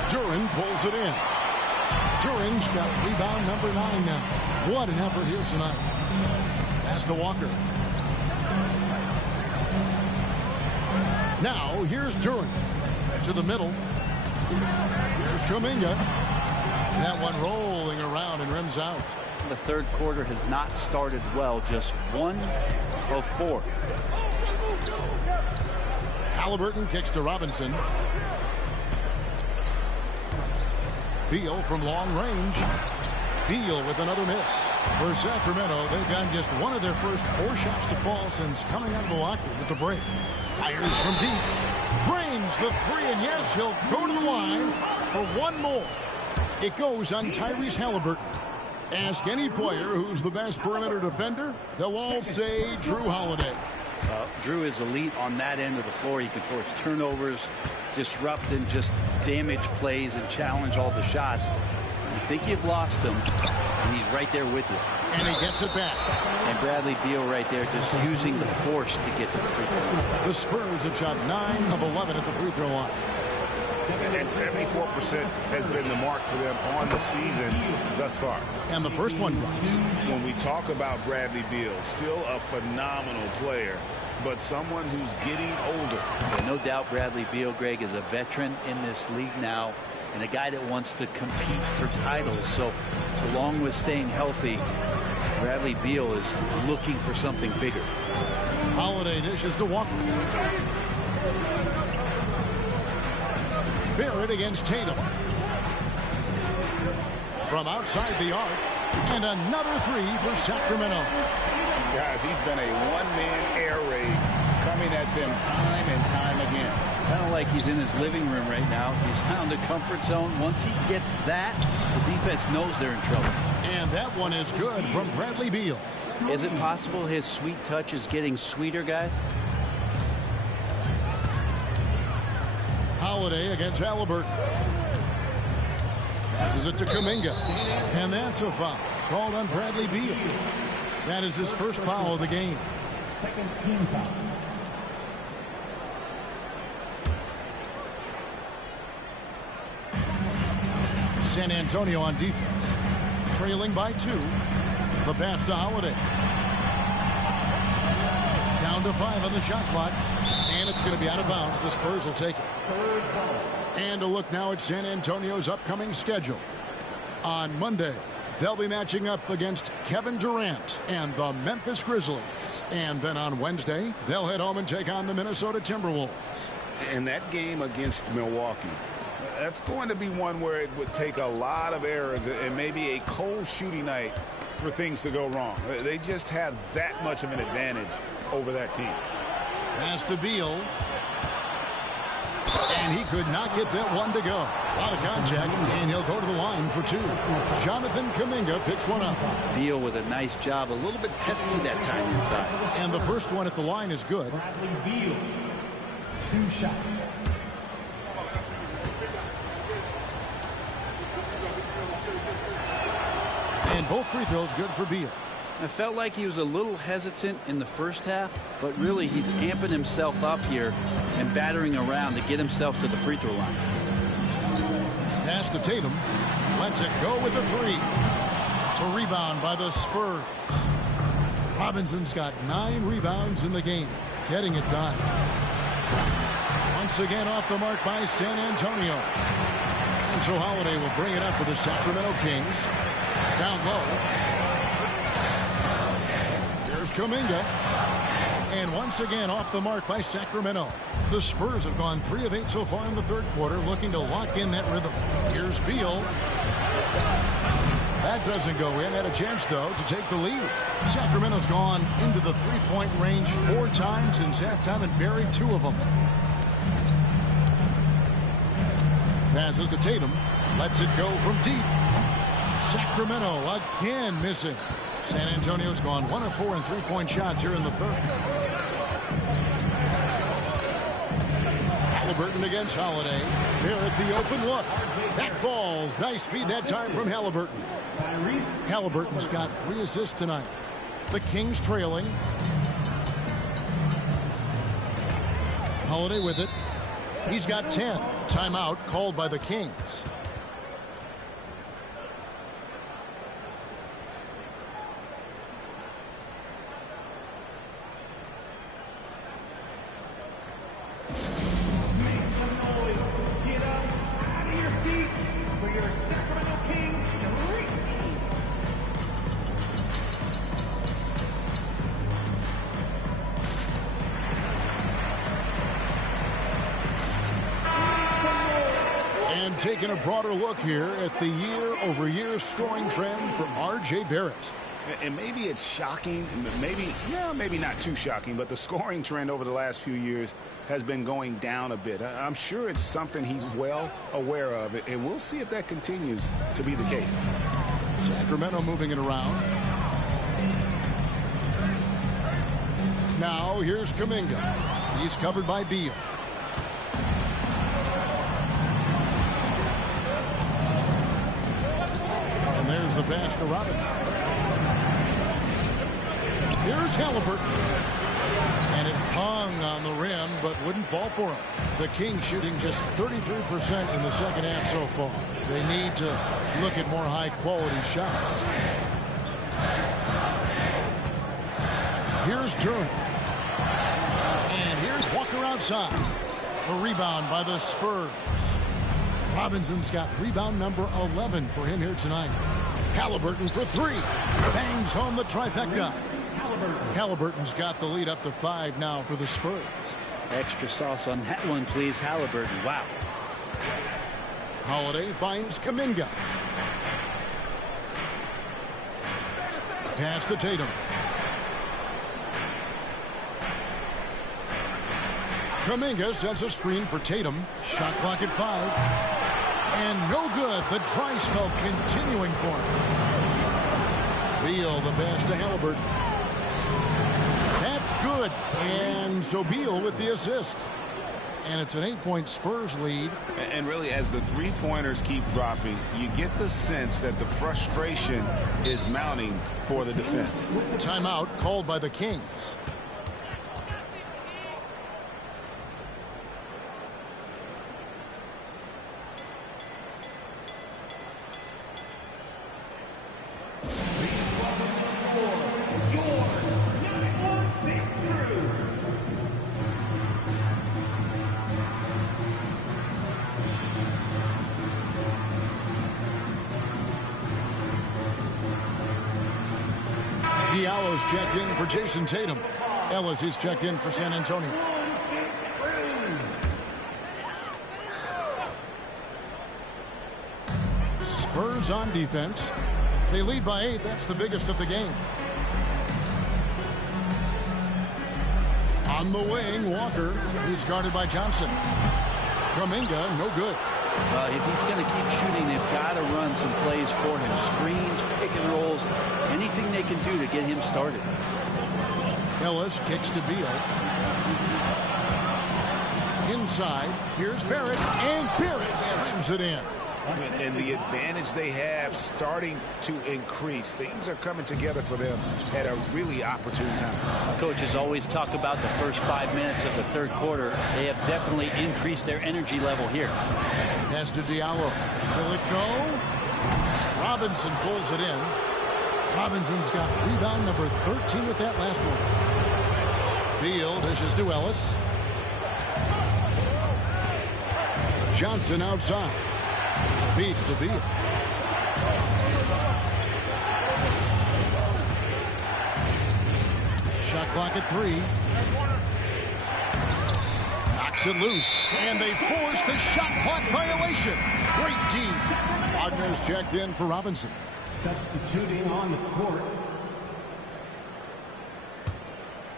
Duren pulls it in. Duren's got rebound number 9 now. What an effort here tonight. Pass to Walker. Now here's Duren. To the middle. Here's Kuminga. That one rolling around and rims out. The third quarter has not started well. Just 1 of 4. Halliburton kicks to Robinson. Beal from long range. Beal with another miss. For Sacramento, they've gotten just one of their first 4 shots to fall since coming out of the locker room at the break. Fires from deep. Drains the 3, and yes, he'll go to the line for one more. It goes on Tyrese Halliburton. Ask any player who's the best perimeter defender, they'll all say Drew Holiday. Drew is elite on that end of the floor. He can force turnovers, disrupt and just damage plays and challenge all the shots. You think you've lost him, and he's right there with you. And he gets it back. And Bradley Beal right there just using the force to get to the free throw line. The Spurs have shot 9 of 11 at the free throw line. And 74% has been the mark for them on the season thus far. And the first one drops. When we talk about Bradley Beal, still a phenomenal player, but someone who's getting older. Yeah, no doubt Bradley Beal, Greg, is a veteran in this league now and a guy that wants to compete for titles. So along with staying healthy, Bradley Beal is looking for something bigger. Holiday dishes to Walker. Barrett against Tatum. From outside the arc, and another three for Sacramento. Guys, he's been a one-man air raid coming at them time and time again. Kind of like he's in his living room right now. He's found a comfort zone. Once he gets that, the defense knows they're in trouble. And that one is good from Bradley Beal. Is it possible his sweet touch is getting sweeter, guys? Holiday against Halliburton. Passes it to Kuminga. And that's a foul called on Bradley Beal. That is his first foul of the game. Second team foul. San Antonio on defense. Trailing by 2. The pass to Holiday. Down to 5 on the shot clock. And it's going to be out of bounds. The Spurs will take it. And a look now at San Antonio's upcoming schedule. On Monday, they'll be matching up against Kevin Durant and the Memphis Grizzlies. And then on Wednesday, they'll head home and take on the Minnesota Timberwolves. And that game against Milwaukee, that's going to be one where it would take a lot of errors and maybe a cold shooting night for things to go wrong. They just have that much of an advantage over that team. Pass to Beal. And he could not get that one to go. A lot of contact, and he'll go to the line for 2. Jonathan Kuminga picks one up. Beal with a nice job. A little bit pesky that time inside. And the first one at the line is good. Bradley Beal. 2 shots. And both free throws good for Beal. I felt like he was a little hesitant in the first half, but really he's amping himself up here and battering around to get himself to the free throw line. Pass to Tatum. Lets it go with a 3. A rebound by the Spurs. Robinson's got 9 rebounds in the game. Getting it done. Once again off the mark by San Antonio. And so Holiday will bring it up for the Sacramento Kings. Down low. There's Kuminga. And once again off the mark by Sacramento. The Spurs have gone 3 of 8 so far in the third quarter, looking to lock in that rhythm. Here's Beal. That doesn't go in. Had a chance, though, to take the lead. Sacramento's gone into the three-point range 4 times since halftime and buried 2 of them. Passes to Tatum. Lets it go from deep. Sacramento again missing. San Antonio's gone 1 of 4 in three-point shots here in the third. Halliburton against Holiday. Barrett the open look. That falls. Nice feed that time from Halliburton. Halliburton's got 3 assists tonight. The Kings trailing. Holiday with it. He's got 10. Timeout called by the Kings. Taking a broader look here at the year-over-year scoring trend for R.J. Barrett. And maybe it's shocking, maybe not too shocking, but the scoring trend over the last few years has been going down a bit. I'm sure it's something he's well aware of, and we'll see if that continues to be the case. Sacramento moving it around. Now here's Kuminga. He's covered by Beal. And there's the pass to Robinson. Here's Halliburton. And it hung on the rim, but wouldn't fall for him. The Kings shooting just 33% in the second half so far. They need to look at more high-quality shots. Here's Durant. Walker outside. A rebound by the Spurs. Robinson's got rebound number 11 for him here tonight. Halliburton for three. Bangs home the trifecta. Halliburton's got the lead up to 5 now for the Spurs. Extra sauce on that one, please, Halliburton. Wow. Holiday finds Kuminga. Pass to Tatum. Kuminga sets a screen for Tatum. Shot clock at 5. And no good. The dry spell continuing for him. Beal, the pass to Halliburton. That's good. And so Beal with the assist. And it's an 8-point Spurs lead. And really, as the three-pointers keep dropping, you get the sense that the frustration is mounting for the defense. Timeout called by the Kings. Diallo's checked in for Jason Tatum. Ellis is checked in for San Antonio. Spurs on defense. They lead by 8. That's the biggest of the game. On the wing, Walker. He's guarded by Johnson. Kuminga, no good. If he's going to keep shooting, they've got to run some plays for him. Screens, pick and rolls, anything they can do to get him started. Ellis kicks to Beal. Inside, here's Barrett, and Barrett slams it in. And the advantage they have starting to increase. Things are coming together for them at a really opportune time. Coaches always talk about the first 5 minutes of the third quarter. They have definitely increased their energy level here. Pass to Diallo. Will it go? Robinson pulls it in. Robinson's got rebound number 13 with that last one. Beal dishes to Ellis. Johnson outside. Feeds to Beal. Shot clock at 3. Knocks it loose. And they force the shot clock violation. Great team. Wagner's checked in for Robinson. Substituting on the court.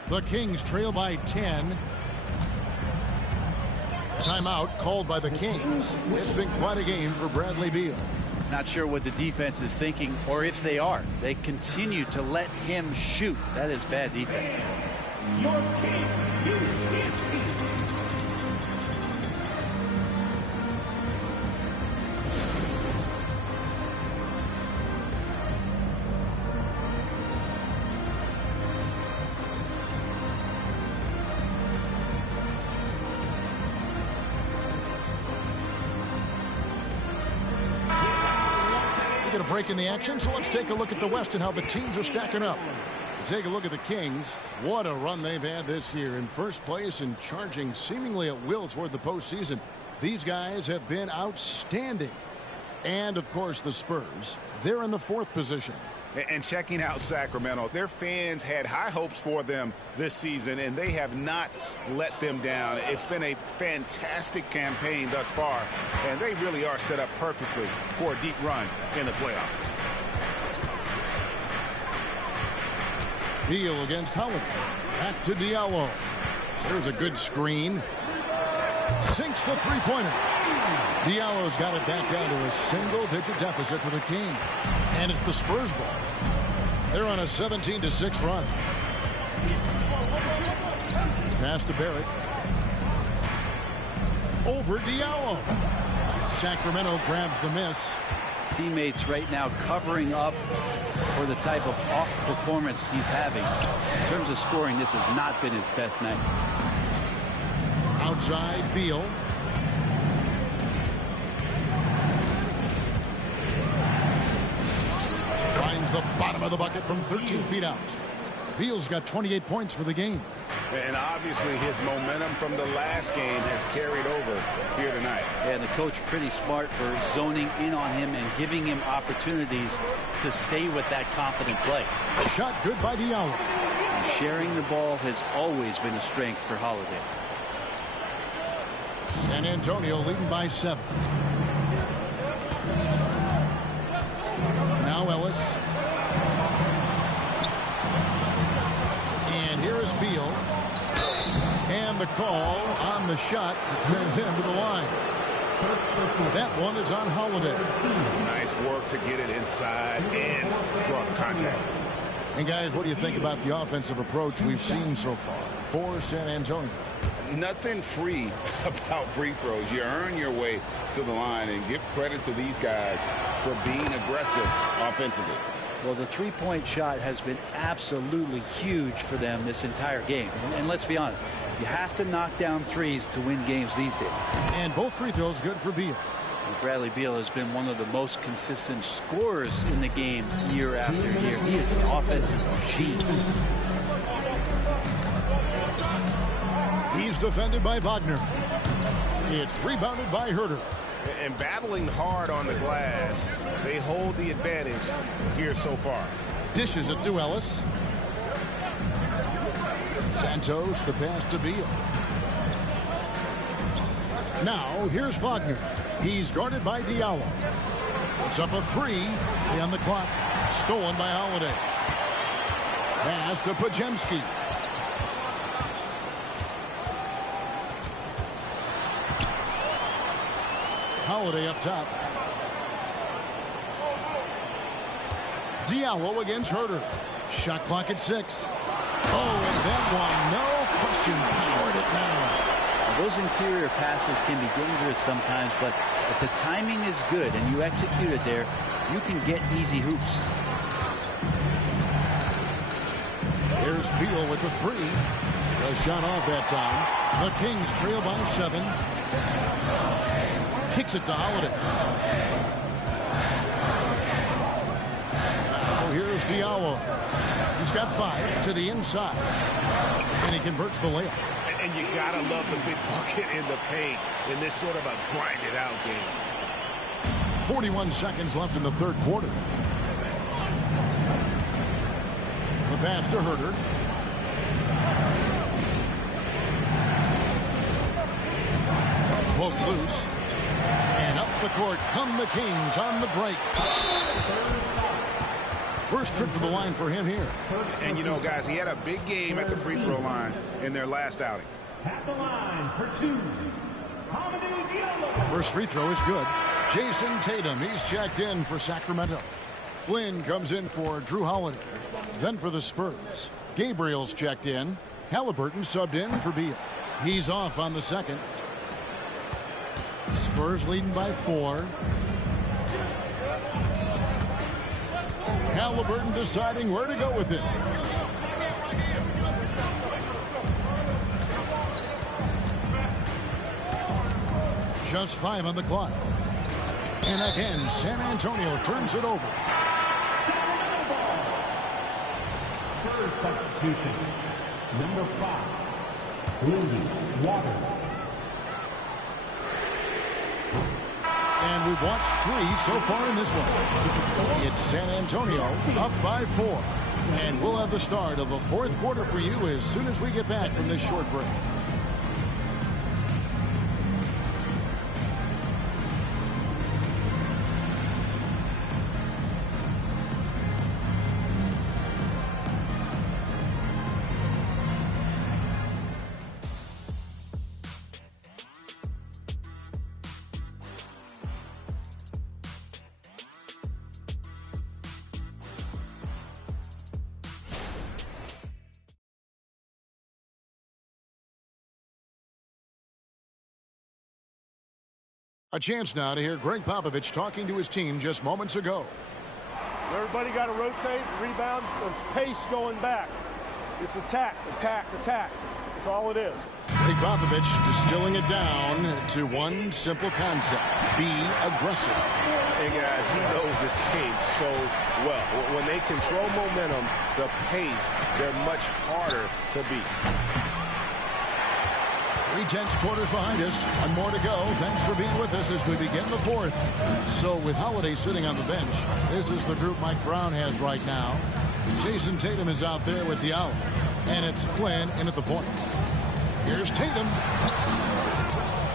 The Kings trail by 10. Timeout called by the Kings. It's been quite a game for Bradley Beal. Not sure what the defense is thinking, or if they are. They continue to let him shoot. That is bad defense. Your King is A break in the action, so let's take a look at the West and how the teams are stacking up. Take a look at the Kings. What a run they've had this year. In first place and charging seemingly at will toward the postseason. These guys have been outstanding. And, of course, the Spurs. They're in the 4th position. And checking out Sacramento, their fans had high hopes for them this season, and they have not let them down. It's been a fantastic campaign thus far, and they really are set up perfectly for a deep run in the playoffs. Beal against Holiday. Back to Diallo. There's a good screen. Sinks the three-pointer. Diallo's got it back down to a single-digit deficit for the Kings. And it's the Spurs ball. They're on a 17-6 run. Pass to Barrett. Over Diallo. Sacramento grabs the miss. Teammates right now covering up for the type of off performance he's having. In terms of scoring, this has not been his best night. Outside, Beal. Finds the bottom of the bucket from 13 feet out. Beal's got 28 points for the game. And obviously his momentum from the last game has carried over here tonight. And the coach pretty smart for zoning in on him and giving him opportunities to stay with that confident play. Shot good by Diallo. And sharing the ball has always been a strength for Holiday. San Antonio leading by 7. Now Ellis. And here is Beal. And the call on the shot that sends him to the line. That one is on Holiday. Nice work to get it inside and draw the contact. And guys, what do you think about the offensive approach we've seen so far for San Antonio? Nothing free about free throws. You earn your way to the line, and give credit to these guys for being aggressive offensively. Well, the three-point shot has been absolutely huge for them this entire game. And let's be honest, you have to knock down threes to win games these days. And both free throws good for Beal. And Bradley Beal has been one of the most consistent scorers in the game year after year. He is an offensive machine. He's defended by Wagner. It's rebounded by Herter. And battling hard on the glass, they hold the advantage here so far. Dishes it to Ellis. Santos, the pass to Beal. Now, here's Wagner. He's guarded by Diallo. It's up a 3 on the clock. Stolen by Holiday. Pass to Pajemski. Holiday up top. Diallo against Herter. Shot clock at 6. Oh, and that one, no question, powered it down. Those interior passes can be dangerous sometimes, but if the timing is good and you execute it there, you can get easy hoops. There's Beal with the 3. The shot off that time. The Kings trail by 7. Kicks it to Holiday. Now here's Diallo. He's got 5 to the inside. And he converts the layup. And you gotta love the big bucket in the paint in this sort of a grind-it-out game. 41 seconds left in the third quarter. The pass to Herter. Poked loose. And up the court come the Kings on the break. First trip to the line for him here. And you know, guys, he had a big game at the free throw line in their last outing. At the line for 2. First free throw is good. Jason Tatum, he's checked in for Sacramento. Flynn comes in for Drew Holiday. Then for the Spurs, Gabriel's checked in. Halliburton subbed in for Beal. He's off on the second. Spurs leading by 4. Halliburton deciding where to go with it. Just 5 on the clock. And again, San Antonio turns it over. Spurs substitution. Number 5, Lindy Waters. And we've watched 3 so far in this one. It's San Antonio up by 4. And we'll have the start of the fourth quarter for you as soon as we get back from this short break. A chance now to hear Greg Popovich talking to his team just moments ago. Everybody got to rotate, rebound, there's pace going back. It's attack, attack, attack. If That's all it is. Greg Popovich distilling it down to one simple concept: be aggressive. Hey guys, he knows this game so well. When they control momentum, the pace, they're much harder to beat. 3/10 quarters behind us. One more to go. Thanks for being with us as we begin the fourth. So with Holiday sitting on the bench, this is the group Mike Brown has right now. Jason Tatum is out there with Diallo. And it's Flynn in at the point. Here's Tatum.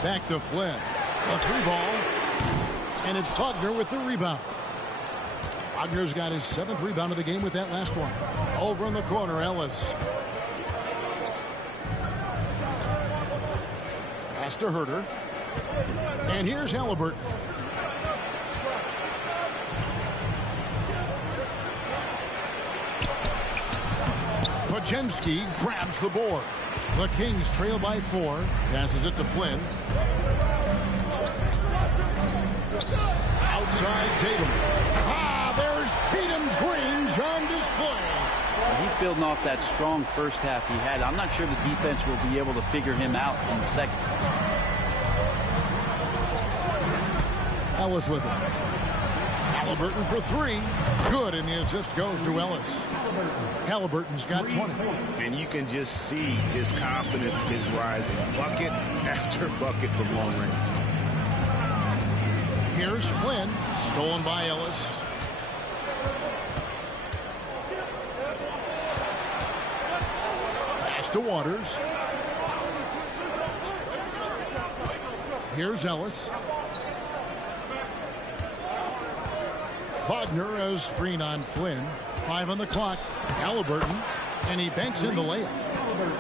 Back to Flynn. A 3-ball. And it's Wagner with the rebound. Wagner's got his 7th rebound of the game with that last one. Over in the corner, Ellis. Pass to Herter. And here's Halliburton. Podziemski grabs the board. The Kings trail by 4. Passes it to Flynn. Outside Tatum. There's Tatum's range on display. He's building off that strong first half he had. I'm not sure the defense will be able to figure him out in the second. Ellis with it. Halliburton for 3. Good, and the assist goes to Ellis. Halliburton's got 20. And you can just see his confidence is rising. Bucket after bucket from long range. Here's Flynn, stolen by Ellis. Pass to Waters. Here's Ellis. Wagner has screen on Flynn. 5 on the clock. Halliburton, and he banks in the layup.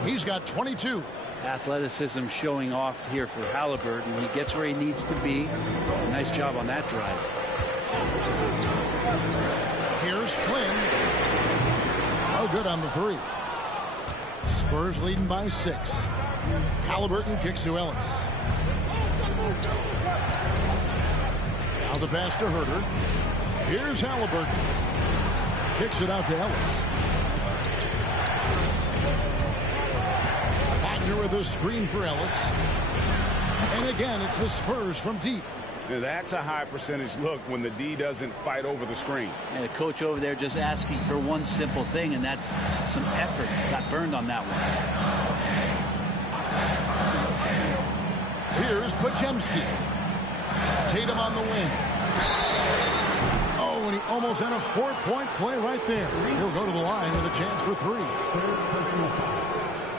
He's got 22. Athleticism showing off here for Halliburton. He gets where he needs to be. Nice job on that drive. Here's Flynn. Oh, good on the 3. Spurs leading by 6. Halliburton kicks to Ellis. Now the pass to Herter. Here's Halliburton. Kicks it out to Ellis. Wagner with a screen for Ellis. And again, it's the Spurs from deep. Now that's a high percentage look when the D doesn't fight over the screen. And the coach over there just asking for one simple thing, and that's some effort. Got burned on that one. Here's Podziemski. Tatum on the wing. Oh, and he almost had a 4-point play right there. He'll go to the line with a chance for 3.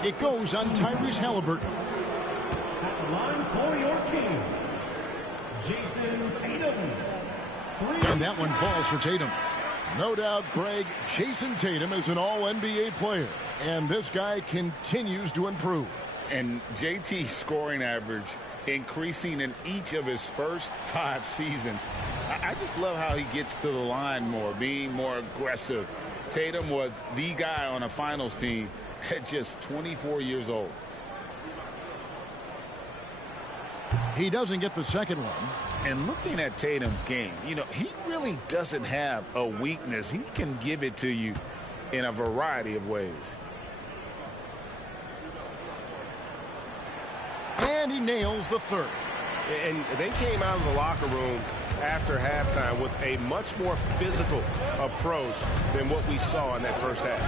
It goes on Tyrese Halliburton. At the line for your Kings, Jason Tatum. 3. And that one falls for Tatum. No doubt, Greg, Jason Tatum is an all-NBA player. And this guy continues to improve. And JT's scoring average increasing in each of his first 5 seasons. I just love how he gets to the line more, being more aggressive. Tatum was the guy on a finals team at just 24 years old. He doesn't get the second one. And looking at Tatum's game, you know, he really doesn't have a weakness. He can give it to you in a variety of ways. And he nails the 3rd. And they came out of the locker room after halftime with a much more physical approach than what we saw in that first half.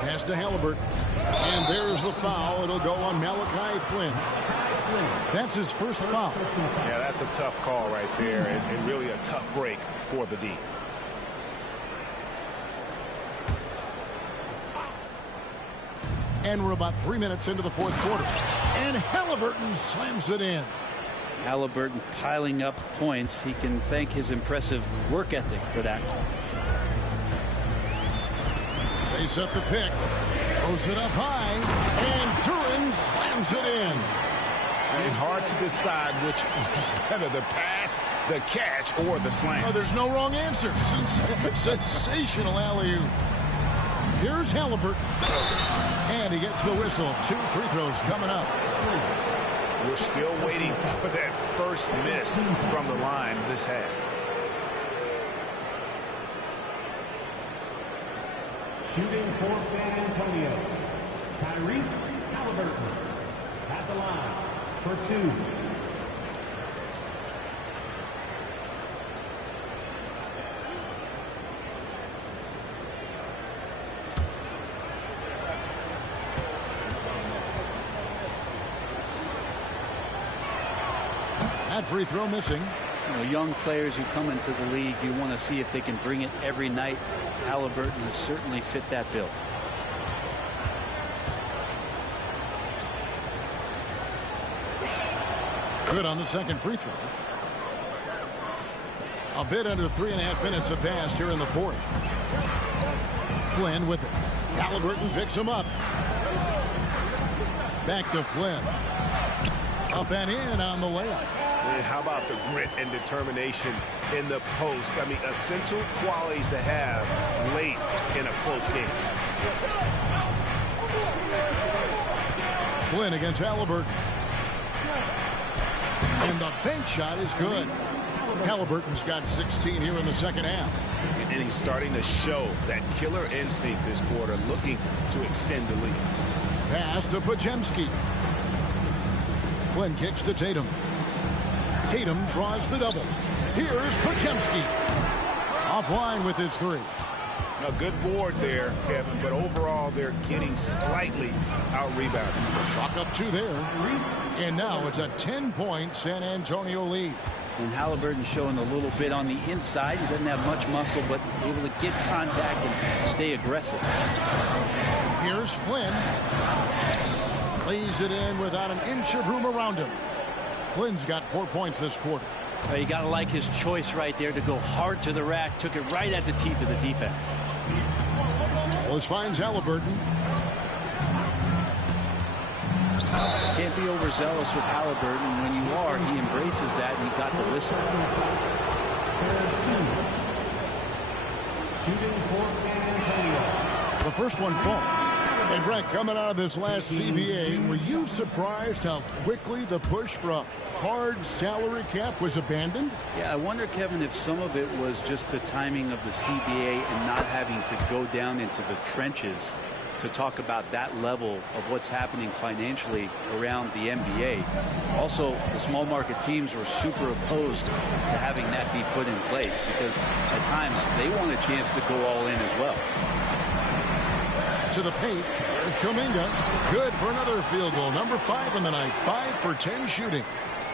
Pass to Halliburton. And there's the foul. It'll go on Malachi Flynn. That's his first foul. Yeah, that's a tough call right there, and really a tough break for the D. And we're about 3 minutes into the 4th quarter. And Halliburton slams it in. Halliburton piling up points. He can thank his impressive work ethic for that. They set the pick. Throws it up high. And Duran slams it in. And hard to decide which was better, the pass, the catch, or the slam. Oh, there's no wrong answer. Sensational alley-oop. Here's Halliburton. And he gets the whistle. 2 free throws coming up. We're still waiting for that first miss from the line this half. Shooting for San Antonio, Tyrese Halliburton. Halliburton at the line for 2. That free throw missing. You know, young players who come into the league, you want to see if they can bring it every night. Halliburton has certainly fit that bill. Good on the second free throw. A bit under 3.5 minutes have passed here in the fourth. Flynn with it. Halliburton picks him up. Back to Flynn. Up and in on the layup. And how about the grit and determination in the post? I mean, essential qualities to have late in a close game. Flynn against Halliburton. And the bank shot is good. Halliburton's got 16 here in the second half. And he's starting to show that killer instinct this quarter, looking to extend the lead. Pass to Podziemski. Flynn kicks to Tatum. Tatum draws the double. Here's Podziemski. Offline with his three. A good board there, Kevin, but overall they're getting slightly out-rebounded. Chalk up 2 there. And now it's a 10-point San Antonio lead. And Halliburton showing a little bit on the inside. He doesn't have much muscle, but able to get contact and stay aggressive. Here's Flynn. Lays it in without an inch of room around him. Flynn's got 4 points this quarter. Well, you got to like his choice right there to go hard to the rack. Took it right at the teeth of the defense. Wallace finds Halliburton. Can't be overzealous with Halliburton. When you are, he embraces that, and he got the whistle. Shooting for San Antonio. The first one falls. Hey, Brett, coming out of this last CBA, were you surprised how quickly the push for a hard salary cap was abandoned? Yeah, I wonder, Kevin, if some of it was just the timing of the CBA and not having to go down into the trenches to talk about that level of what's happening financially around the NBA. Also, the small market teams were super opposed to having that be put in place because at times they want a chance to go all in as well. To the paint, there's Kuminga. Good for another field goal. Number 5 in the night. 5 for 10 shooting.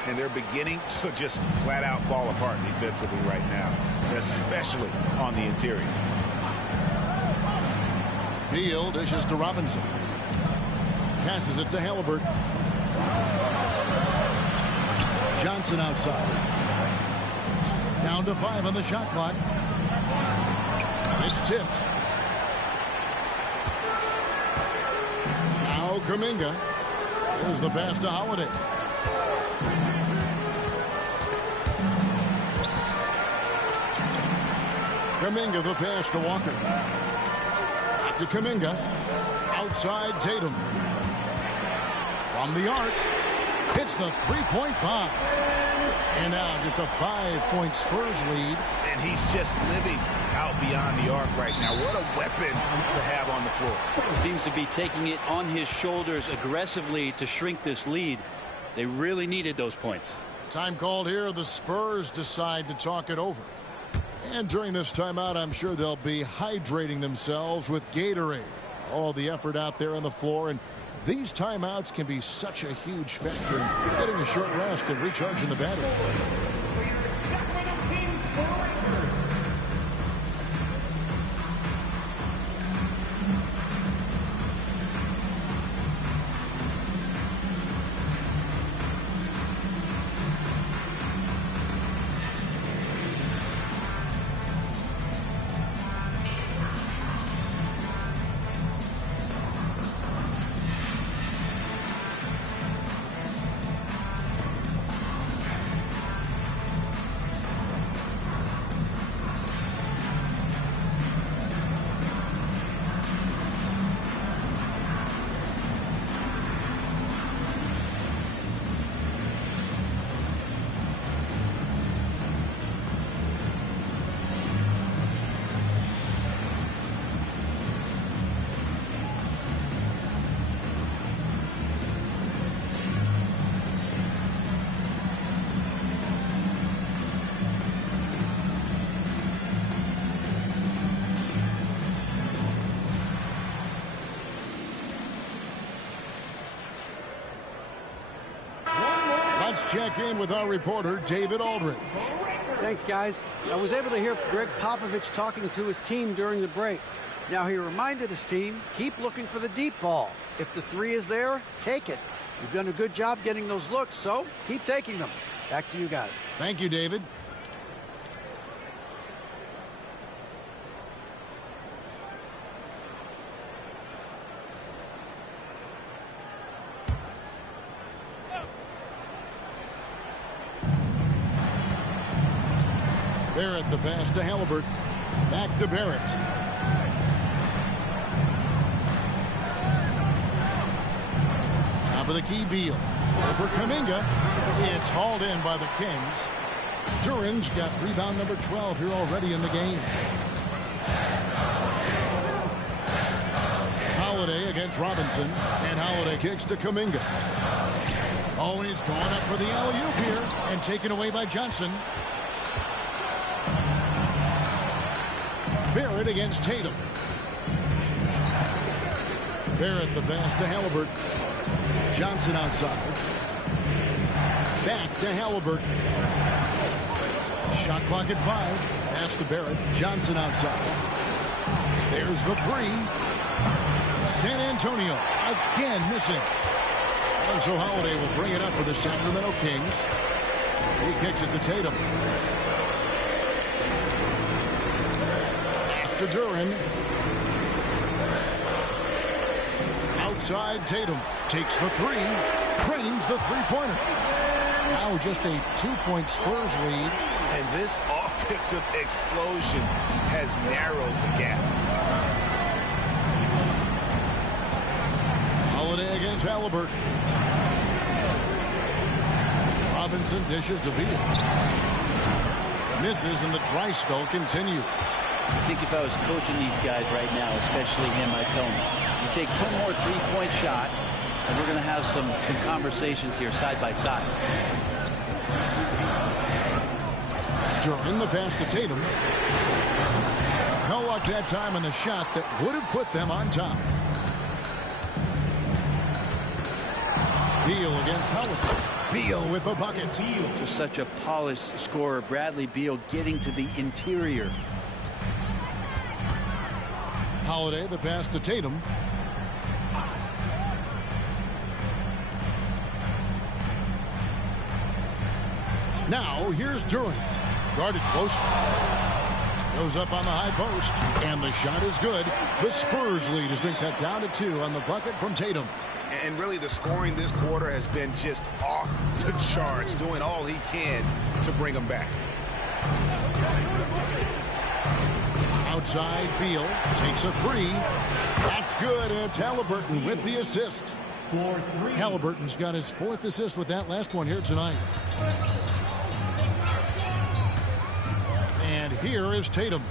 And they're beginning to just flat out fall apart defensively right now, especially on the interior. Beal dishes to Robinson. Passes it to Halliburton. Johnson outside. Down to 5 on the shot clock. It's tipped. Now Kuminga. Here's the pass to Holiday. Kuminga the pass to Walker. Back to Kuminga. Outside Tatum. From the arc. Hits the three-point bomb. And now just a 5-point Spurs lead. And he's just living out beyond the arc right now. What a weapon to have on the floor. He seems to be taking it on his shoulders aggressively to shrink this lead. They really needed those points. Time called here. The Spurs decide to talk it over. And during this timeout, I'm sure they'll be hydrating themselves with Gatorade. All the effort out there on the floor. And these timeouts can be such a huge factor in getting a short rest and recharging the battery. check in with our reporter, David Aldridge. Thanks, guys. I was able to hear Greg Popovich talking to his team during the break. Now, he reminded his team, keep looking for the deep ball. If the three is there, take it. You've done a good job getting those looks, so keep taking them. Back to you guys. Thank you, David. Barrett, the pass to Halliburton. Back to Barrett. Top of the key, Beal. Over Kuminga. It's hauled in by the Kings. Duran's got rebound number 12 here already in the game. Holiday against Robinson. And Holiday kicks to Kuminga. Oh, he's going up for the alley-oop here. And taken away by Johnson. Barrett against Tatum. Barrett the pass to Halliburton. Johnson outside. Back to Halliburton. Shot clock at 5. Pass to Barrett. Johnson outside. There's the three. San Antonio again missing. And so Holiday will bring it up for the Sacramento Kings. He kicks it to Tatum. To Duran. Outside Tatum takes the three, cranes the three-pointer. Now just a 2-point Spurs lead. And this offensive explosion has narrowed the gap. Holiday against Halliburton. Robinson dishes to Beal. Misses and the dry spell continues. I think if I was coaching these guys right now, especially him, I tell him, you take one more three-point shot, and we're going to have some conversations here side by side. Duran the pass to Tatum. No luck that time on the shot that would have put them on top. Beal against Halliburton. Beal with the bucket. Just such a polished scorer. Bradley Beal getting to the interior. Holiday the pass to Tatum. Now here's Duran. Guarded close. Goes up on the high post. And the shot is good. The Spurs lead has been cut down to 2 on the bucket from Tatum. And really the scoring this quarter has been just off the charts. Doing all he can to bring them back. Outside, Beal takes a three. That's good. It's Halliburton with the assist. Halliburton's got his 4th assist with that last one here tonight. And here is Tatum.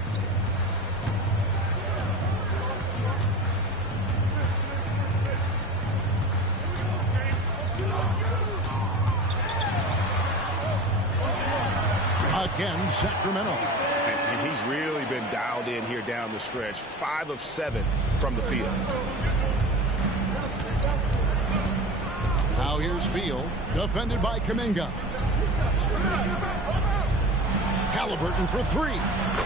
Again, Sacramento. And he's really been dialed in here down the stretch. 5 of 7 from the field. Now here's Beal, defended by Kuminga. Halliburton for 3.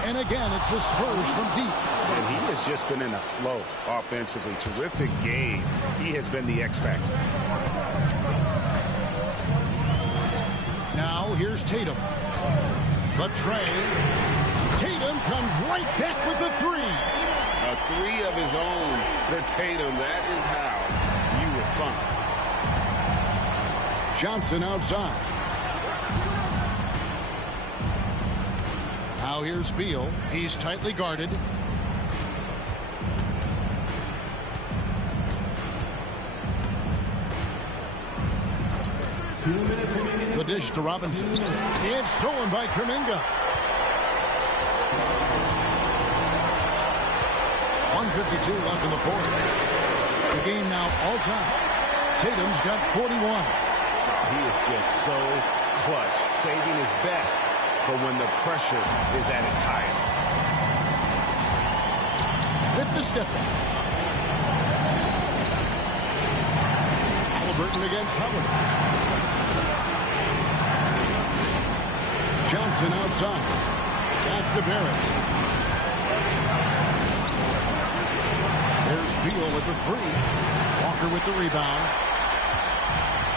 And again, it's the Spurs from deep. And he has just been in a flow offensively. Terrific game. He has been the X factor. Now here's Tatum. The tray. Tatum comes right back with the 3. A 3 of his own for Tatum. That is how you respond. Johnson outside. Now here's Beal. He's tightly guarded. The dish to Robinson. It's stolen by Kuminga. 1:52 left in the 4th. The game now all time. Tatum's got 41. He is just so clutch, saving his best for when the pressure is at its highest. With the step back. Halliburton against Howard. Johnson outside. Back to Barrett. There's Beal with the three. Walker with the rebound.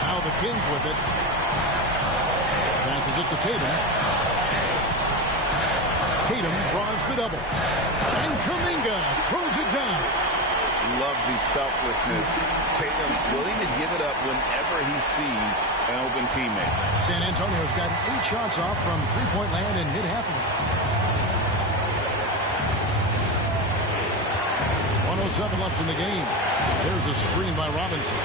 Now the Kings with it. Passes it to Tatum. Tatum draws the double. And Kuminga throws it down. Love the selflessness. Tatum willing to give it up whenever he sees an open teammate. San Antonio's got 8 shots off from three-point land and hit half of it. 1:07 left in the game. There's a screen by Robinson.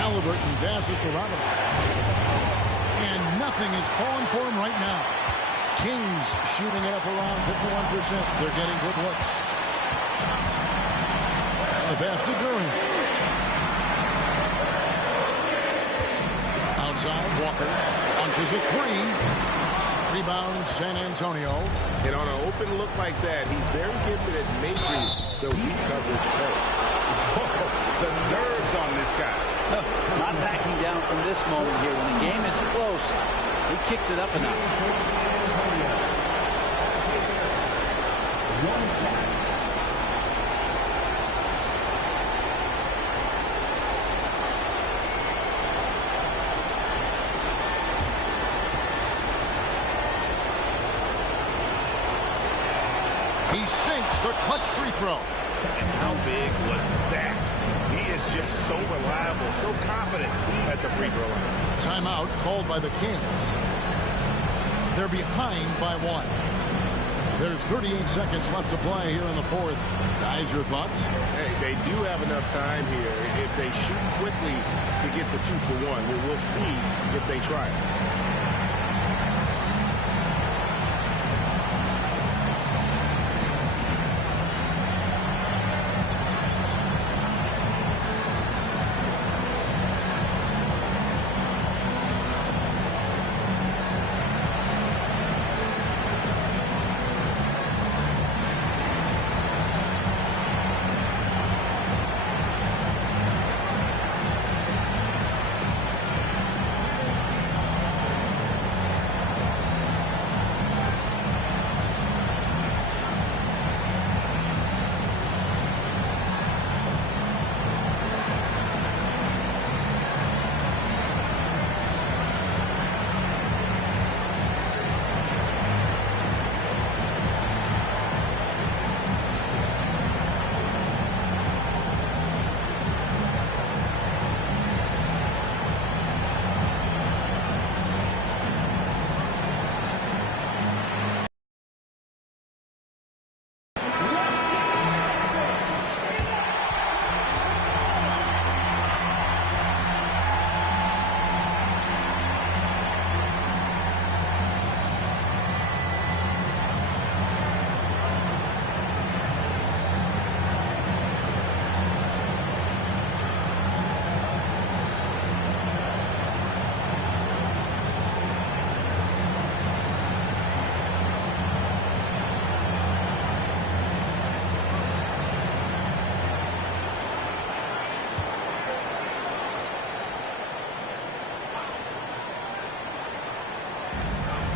Halliburton passes to Robinson. And nothing is falling for him right now. Kings shooting it up around 51%. They're getting good looks. The pass to Durant. Outside, Walker punches a three. Rebound, San Antonio. And on an open look like that, he's very gifted at making the weak coverage play. The nerves on this guy. Not backing down from this moment here. When the game is close, he kicks it up a notch. He sinks the clutch free throw. And how big was that? He is just so reliable, so confident at the free throw line. Timeout called by the Kings. They're behind by 1. There's 38 seconds left to play here in the fourth. Guys, your thoughts? Hey, they do have enough time here. If they shoot quickly to get the 2 for 1, we'll see if they try it.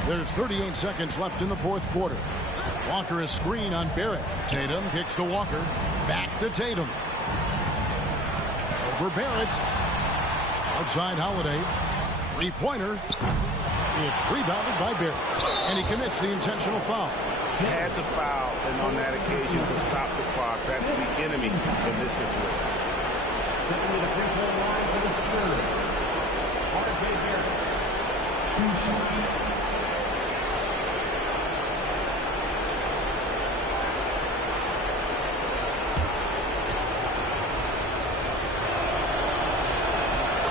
There's 38 seconds left in the fourth quarter. Walker is screen on Barrett. Tatum kicks to Walker. Back to Tatum. Over Barrett. Outside Holiday. Three-pointer. It's rebounded by Barrett. And he commits the intentional foul. Had to foul, and on that occasion to stop the clock. That's the enemy in this situation. Stepping to the free-throw line for the Spurs. R.J. Barrett. 2 shots.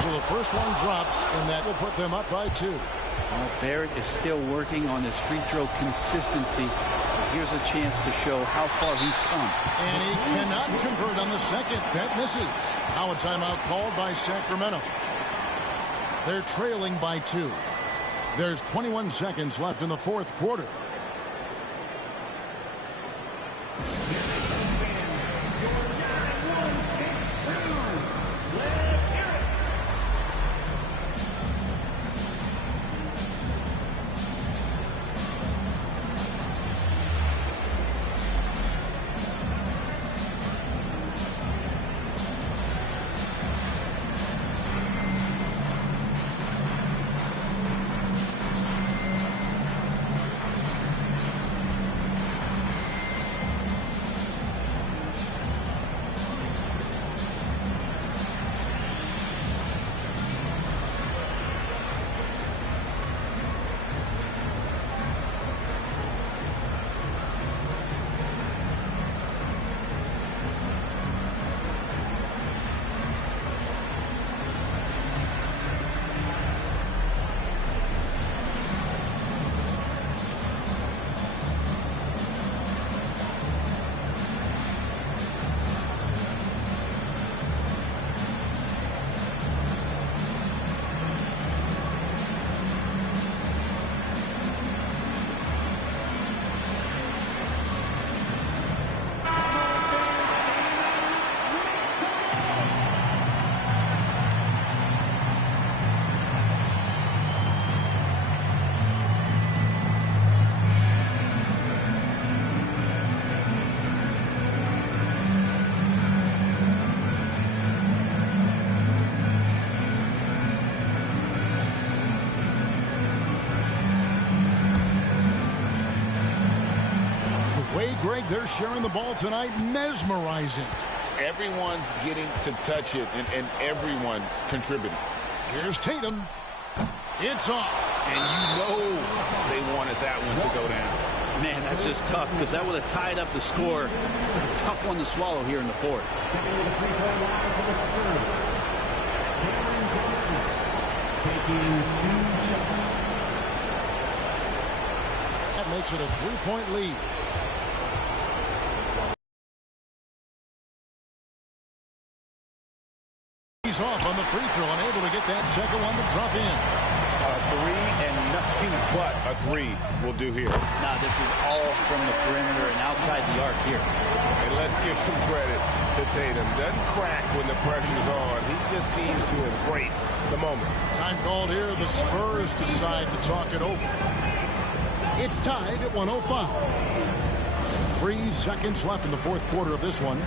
So the first one drops, and that will put them up by 2. Well, Barrett is still working on his free throw consistency. Here's a chance to show how far he's come. And he cannot convert on the second. That misses. Now a timeout called by Sacramento. They're trailing by 2. There's 21 seconds left in the fourth quarter. way, Greg, they're sharing the ball tonight, mesmerizing. Everyone's getting to touch it, and everyone's contributing. Here's Tatum. It's off. And you know they wanted that one to go down. Man, that's just tough because that would have tied up the score. It's a tough one to swallow here in the fourth. Taking 2 shots. That makes it a 3-point lead. He's off on the free throw and able to get that second one to drop in. A 3 and nothing but a 3 will do here. Now this is all from the perimeter and outside the arc here. And let's give some credit to Tatum. Doesn't crack when the pressure's on. He just seems to embrace the moment. Time called here. The Spurs decide to talk it over. It's tied at 105. 3 seconds left in the fourth quarter of this one.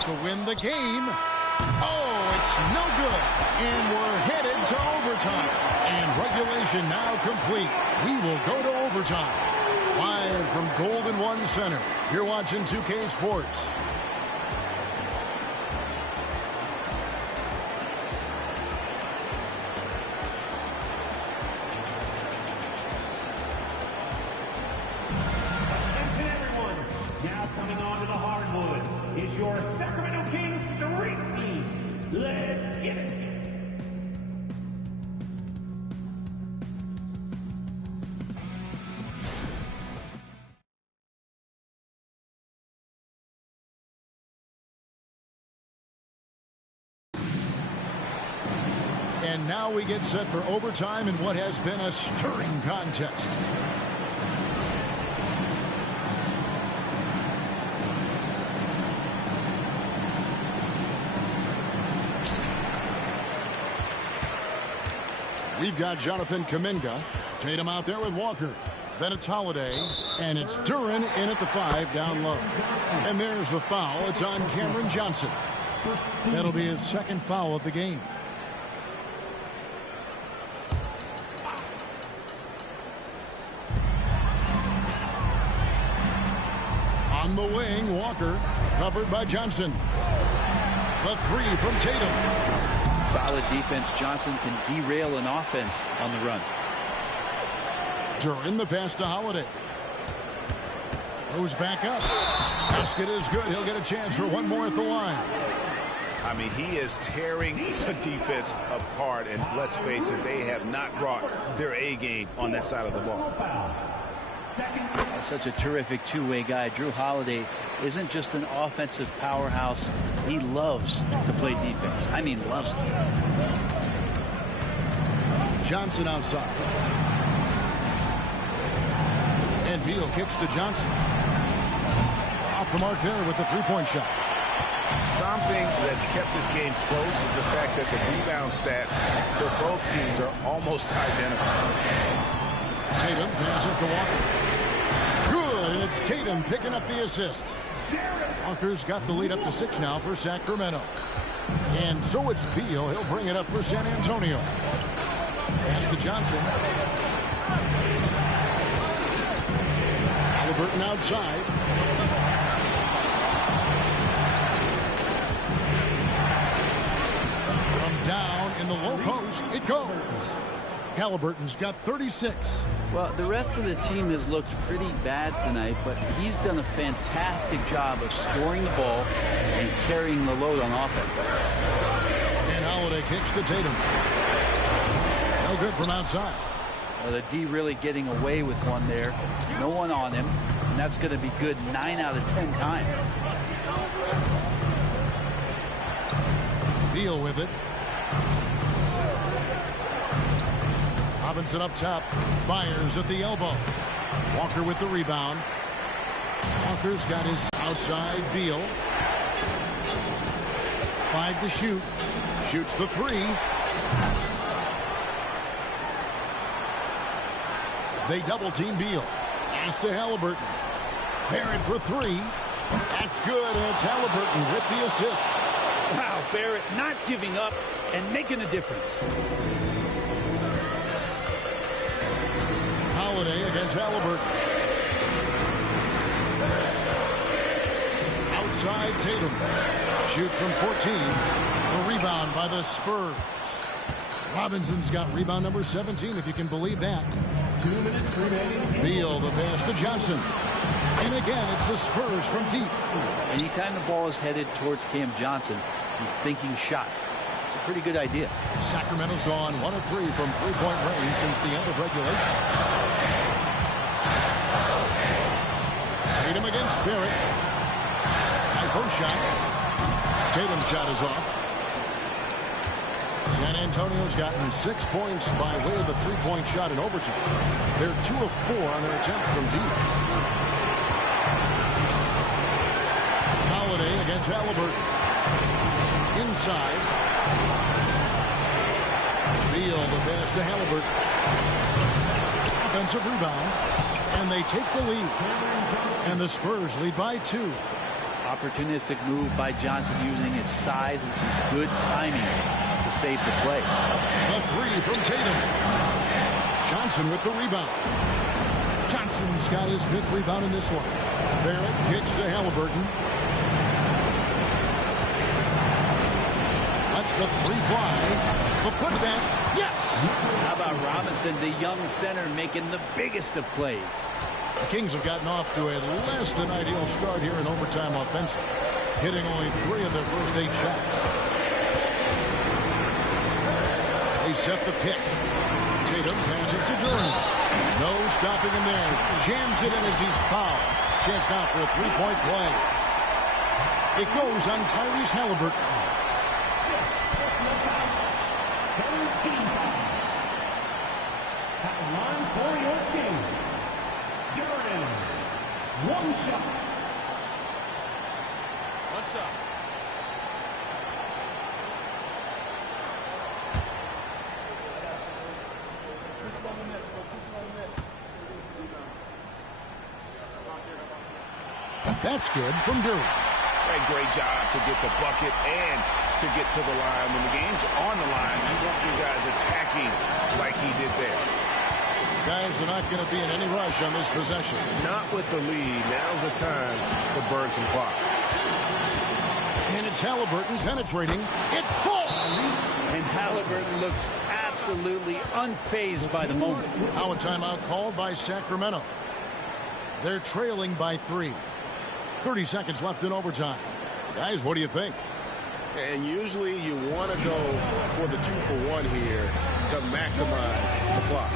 To win the game. Oh, it's no good. And we're headed to overtime. And regulation now complete. We will go to overtime. Live from Golden One Center. You're watching 2K Sports. Attention everyone. Now coming onto the hardwood is your Sacramento Kings Street Team. Let's get it. And now we get set for overtime in what has been a stirring contest. We've got Jonathan Kuminga. Tatum out there with Walker. Then it's Holiday. And it's Duren in at the 5 down low. And there's the foul. It's on Cameron Johnson. That'll be his second foul of the game. On the wing, Walker. Covered by Johnson. The 3 from Tatum. Solid defense. Johnson can derail an offense on the run. Duren the pass to Holiday. Goes back up. Basket is good. He'll get a chance for one more at the line. I mean, he is tearing the defense apart. And let's face it, they have not brought their A game on that side of the ball. That's such a terrific two-way guy. Drew Holiday isn't just an offensive powerhouse. He loves to play defense. I mean, loves it. Johnson outside. And Beal kicks to Johnson. Off the mark there with the three-point shot. Something that's kept this game close is the fact that the rebound stats for both teams are almost identical. Tatum passes to Walker. Good, and it's Tatum picking up the assist. Walker's got the lead up to 6 now for Sacramento. And so it's Beal. He'll bring it up for San Antonio. Pass to Johnson. Halliburton outside. From down in the low post, it goes. Halliburton's got 36. Well, the rest of the team has looked pretty bad tonight, but he's done a fantastic job of scoring the ball and carrying the load on offense. And Holiday kicks to Tatum. No good from outside. Well, the D really getting away with one there. No one on him, and that's going to be good 9 out of 10 times. Beal with it. Robinson up top, fires at the elbow. Walker with the rebound. Walker's got his outside Beal. 5 to shoot. Shoots the 3. They double team Beal. Pass to Halliburton. Barrett for 3. That's good, and it's Halliburton with the assist. Wow, Barrett not giving up and making a difference. Holiday against Halliburton. Outside Tatum. Shoots from 14. The rebound by the Spurs. Robinson's got rebound number 17, if you can believe that. 2 minutes remaining. Beal, the pass to Johnson. And again, it's the Spurs from deep. Anytime the ball is headed towards Cam Johnson, he's thinking shot. It's a pretty good idea. Sacramento's gone 1 of 3 from three-point range since the end of regulation. Tatum against Barrett. High post shot. Tatum's shot is off. San Antonio's gotten 6 points by way of the three-point shot in overtime. They're 2 of 4 on their attempts from deep. Holiday against Halliburton. Inside. Beal, the pass to Halliburton. Offensive rebound. And they take the lead. And the Spurs lead by 2. Opportunistic move by Johnson using his size and some good timing to save the play. A 3 from Tatum. Johnson with the rebound. Johnson's got his 5th rebound in this one. Barrett kicks to Halliburton. Lets the 3 fly. The putback. Yes! How about Robinson, the young center, making the biggest of plays? The Kings have gotten off to a less than ideal start here in overtime offensive, hitting only 3 of their first 8 shots. They set the pick. Tatum passes to Durant. No stopping him there. Jams it in as he's fouled. Chance now for a 3-point play. It goes on Tyrese Halliburton. 13 foul. At the line for your Kings. Durant. 1 shot. What's up? That's good from Durant. A great job to get the bucket and to get to the line. When the game's on the line, you want your guys attacking like he did there. Guys are not going to be in any rush on this possession. Not with the lead. Now's the time to burn some clock. And it's Halliburton penetrating. It falls! And Halliburton looks absolutely unfazed by the moment. Now a timeout called by Sacramento. They're trailing by 3. 30 seconds left in overtime. Guys, what do you think? And usually you want to go for the 2-for-1 here to maximize the clock.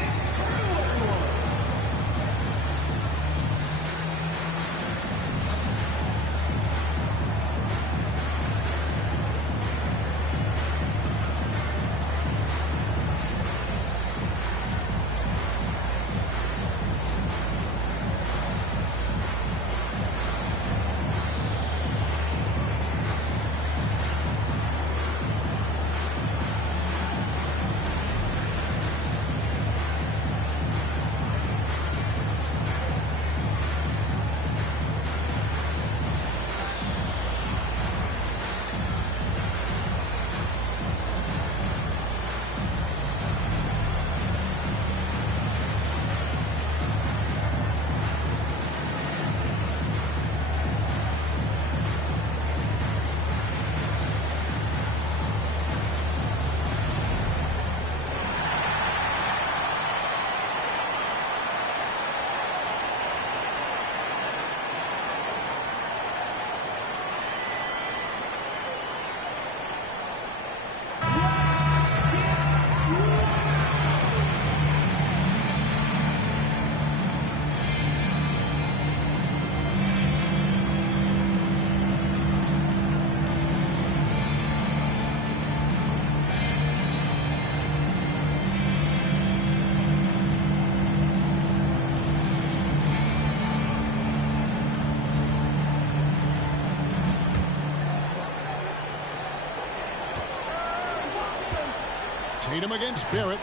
Tatum against Barrett.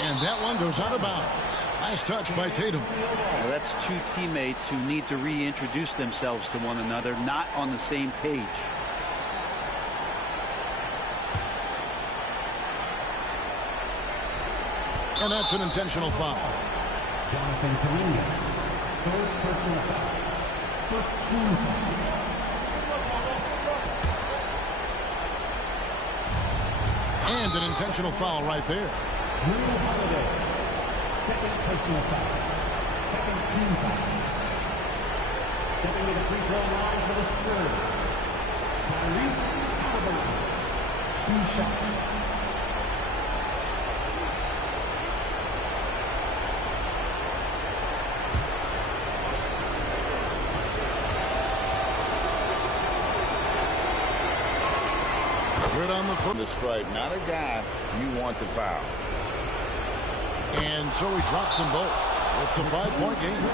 And that one goes out of bounds. Nice touch by Tatum. Well, that's two teammates who need to reintroduce themselves to one another, not on the same page. And that's an intentional foul. Jonathan Kaminga, third personal foul. First team foul. And an intentional foul right there. Drew Holiday, second personal foul. Second team foul. Stepping to the free throw line for the Spurs. Tyrese Halliburton, 2 shots. Good on the strike, not a guy you want to foul. And so he drops them both. It's a 5-point game.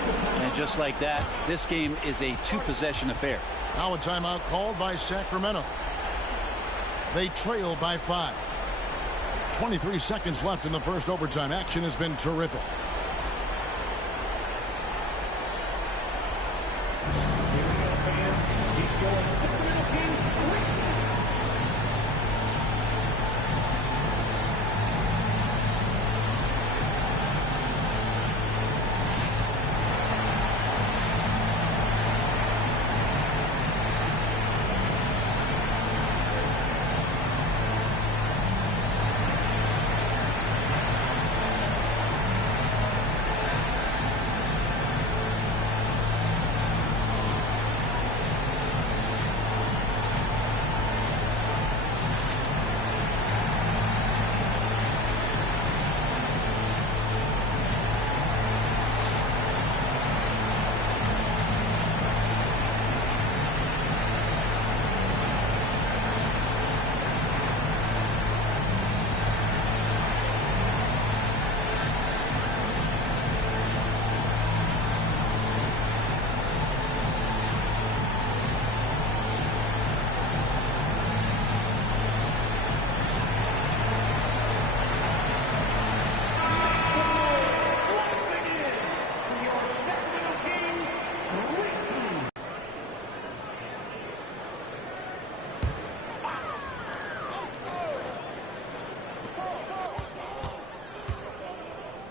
And just like that, this game is a 2-possession affair. Now a timeout called by Sacramento. They trail by 5. 23 seconds left in the first overtime. Action has been terrific.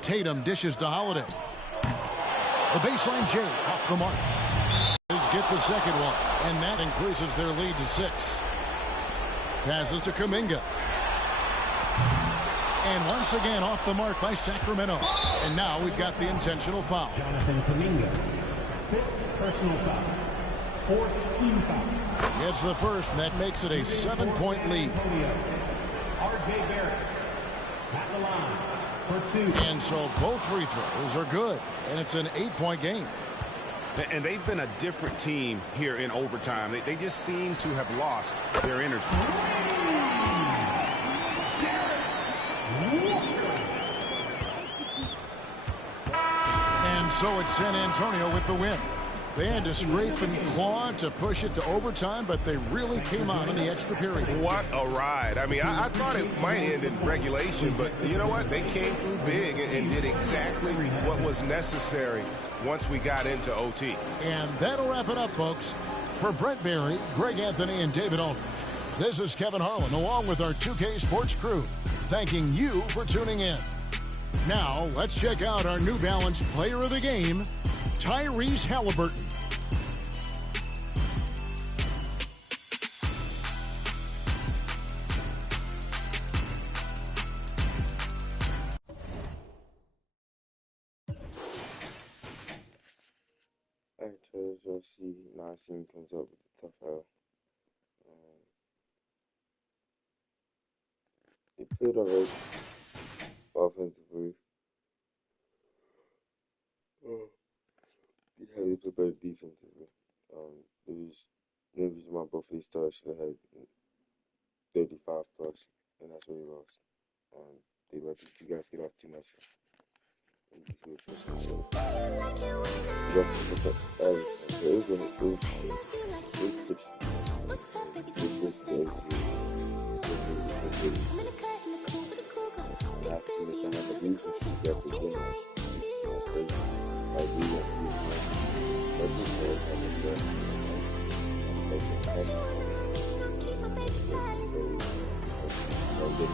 Tatum dishes to Holiday. The baseline J off the mark. Get the second one, and that increases their lead to 6. Passes to Kuminga. And once again off the mark by Sacramento. And now we've got the intentional foul. Jonathan Kaminga, 5th personal foul. 4th team foul. Gets the first, and that makes it a 7-point lead. R.J. Barrett at the line for 2. And so both free throws are good, and it's an 8-point game. And they've been a different team here in overtime. They just seem to have lost their energy. And so it's San Antonio with the win. They had to scrape and claw to push it to overtime, but they really came on in the extra period. What a ride. I mean, I thought it might end in regulation, but you know what? They came through big and did exactly what was necessary once we got into OT. And that'll wrap it up, folks. For Brent Barry, Greg Anthony, and David Aldridge, this is Kevin Harlan, along with our 2K Sports crew, thanking you for tuning in. Now, let's check out our New Balance player of the game, Tyrese Halliburton. See, Nassim comes up with a tough L. He played alright offensively. He played better defensively. The reason why both of these stars should have had 35 plus, and that's what he lost. They let the two guys get off too much. Suns team is gonna have the reasons to represent like 16 straight. Like we gonna see the Suns team represent and it's good. Don't get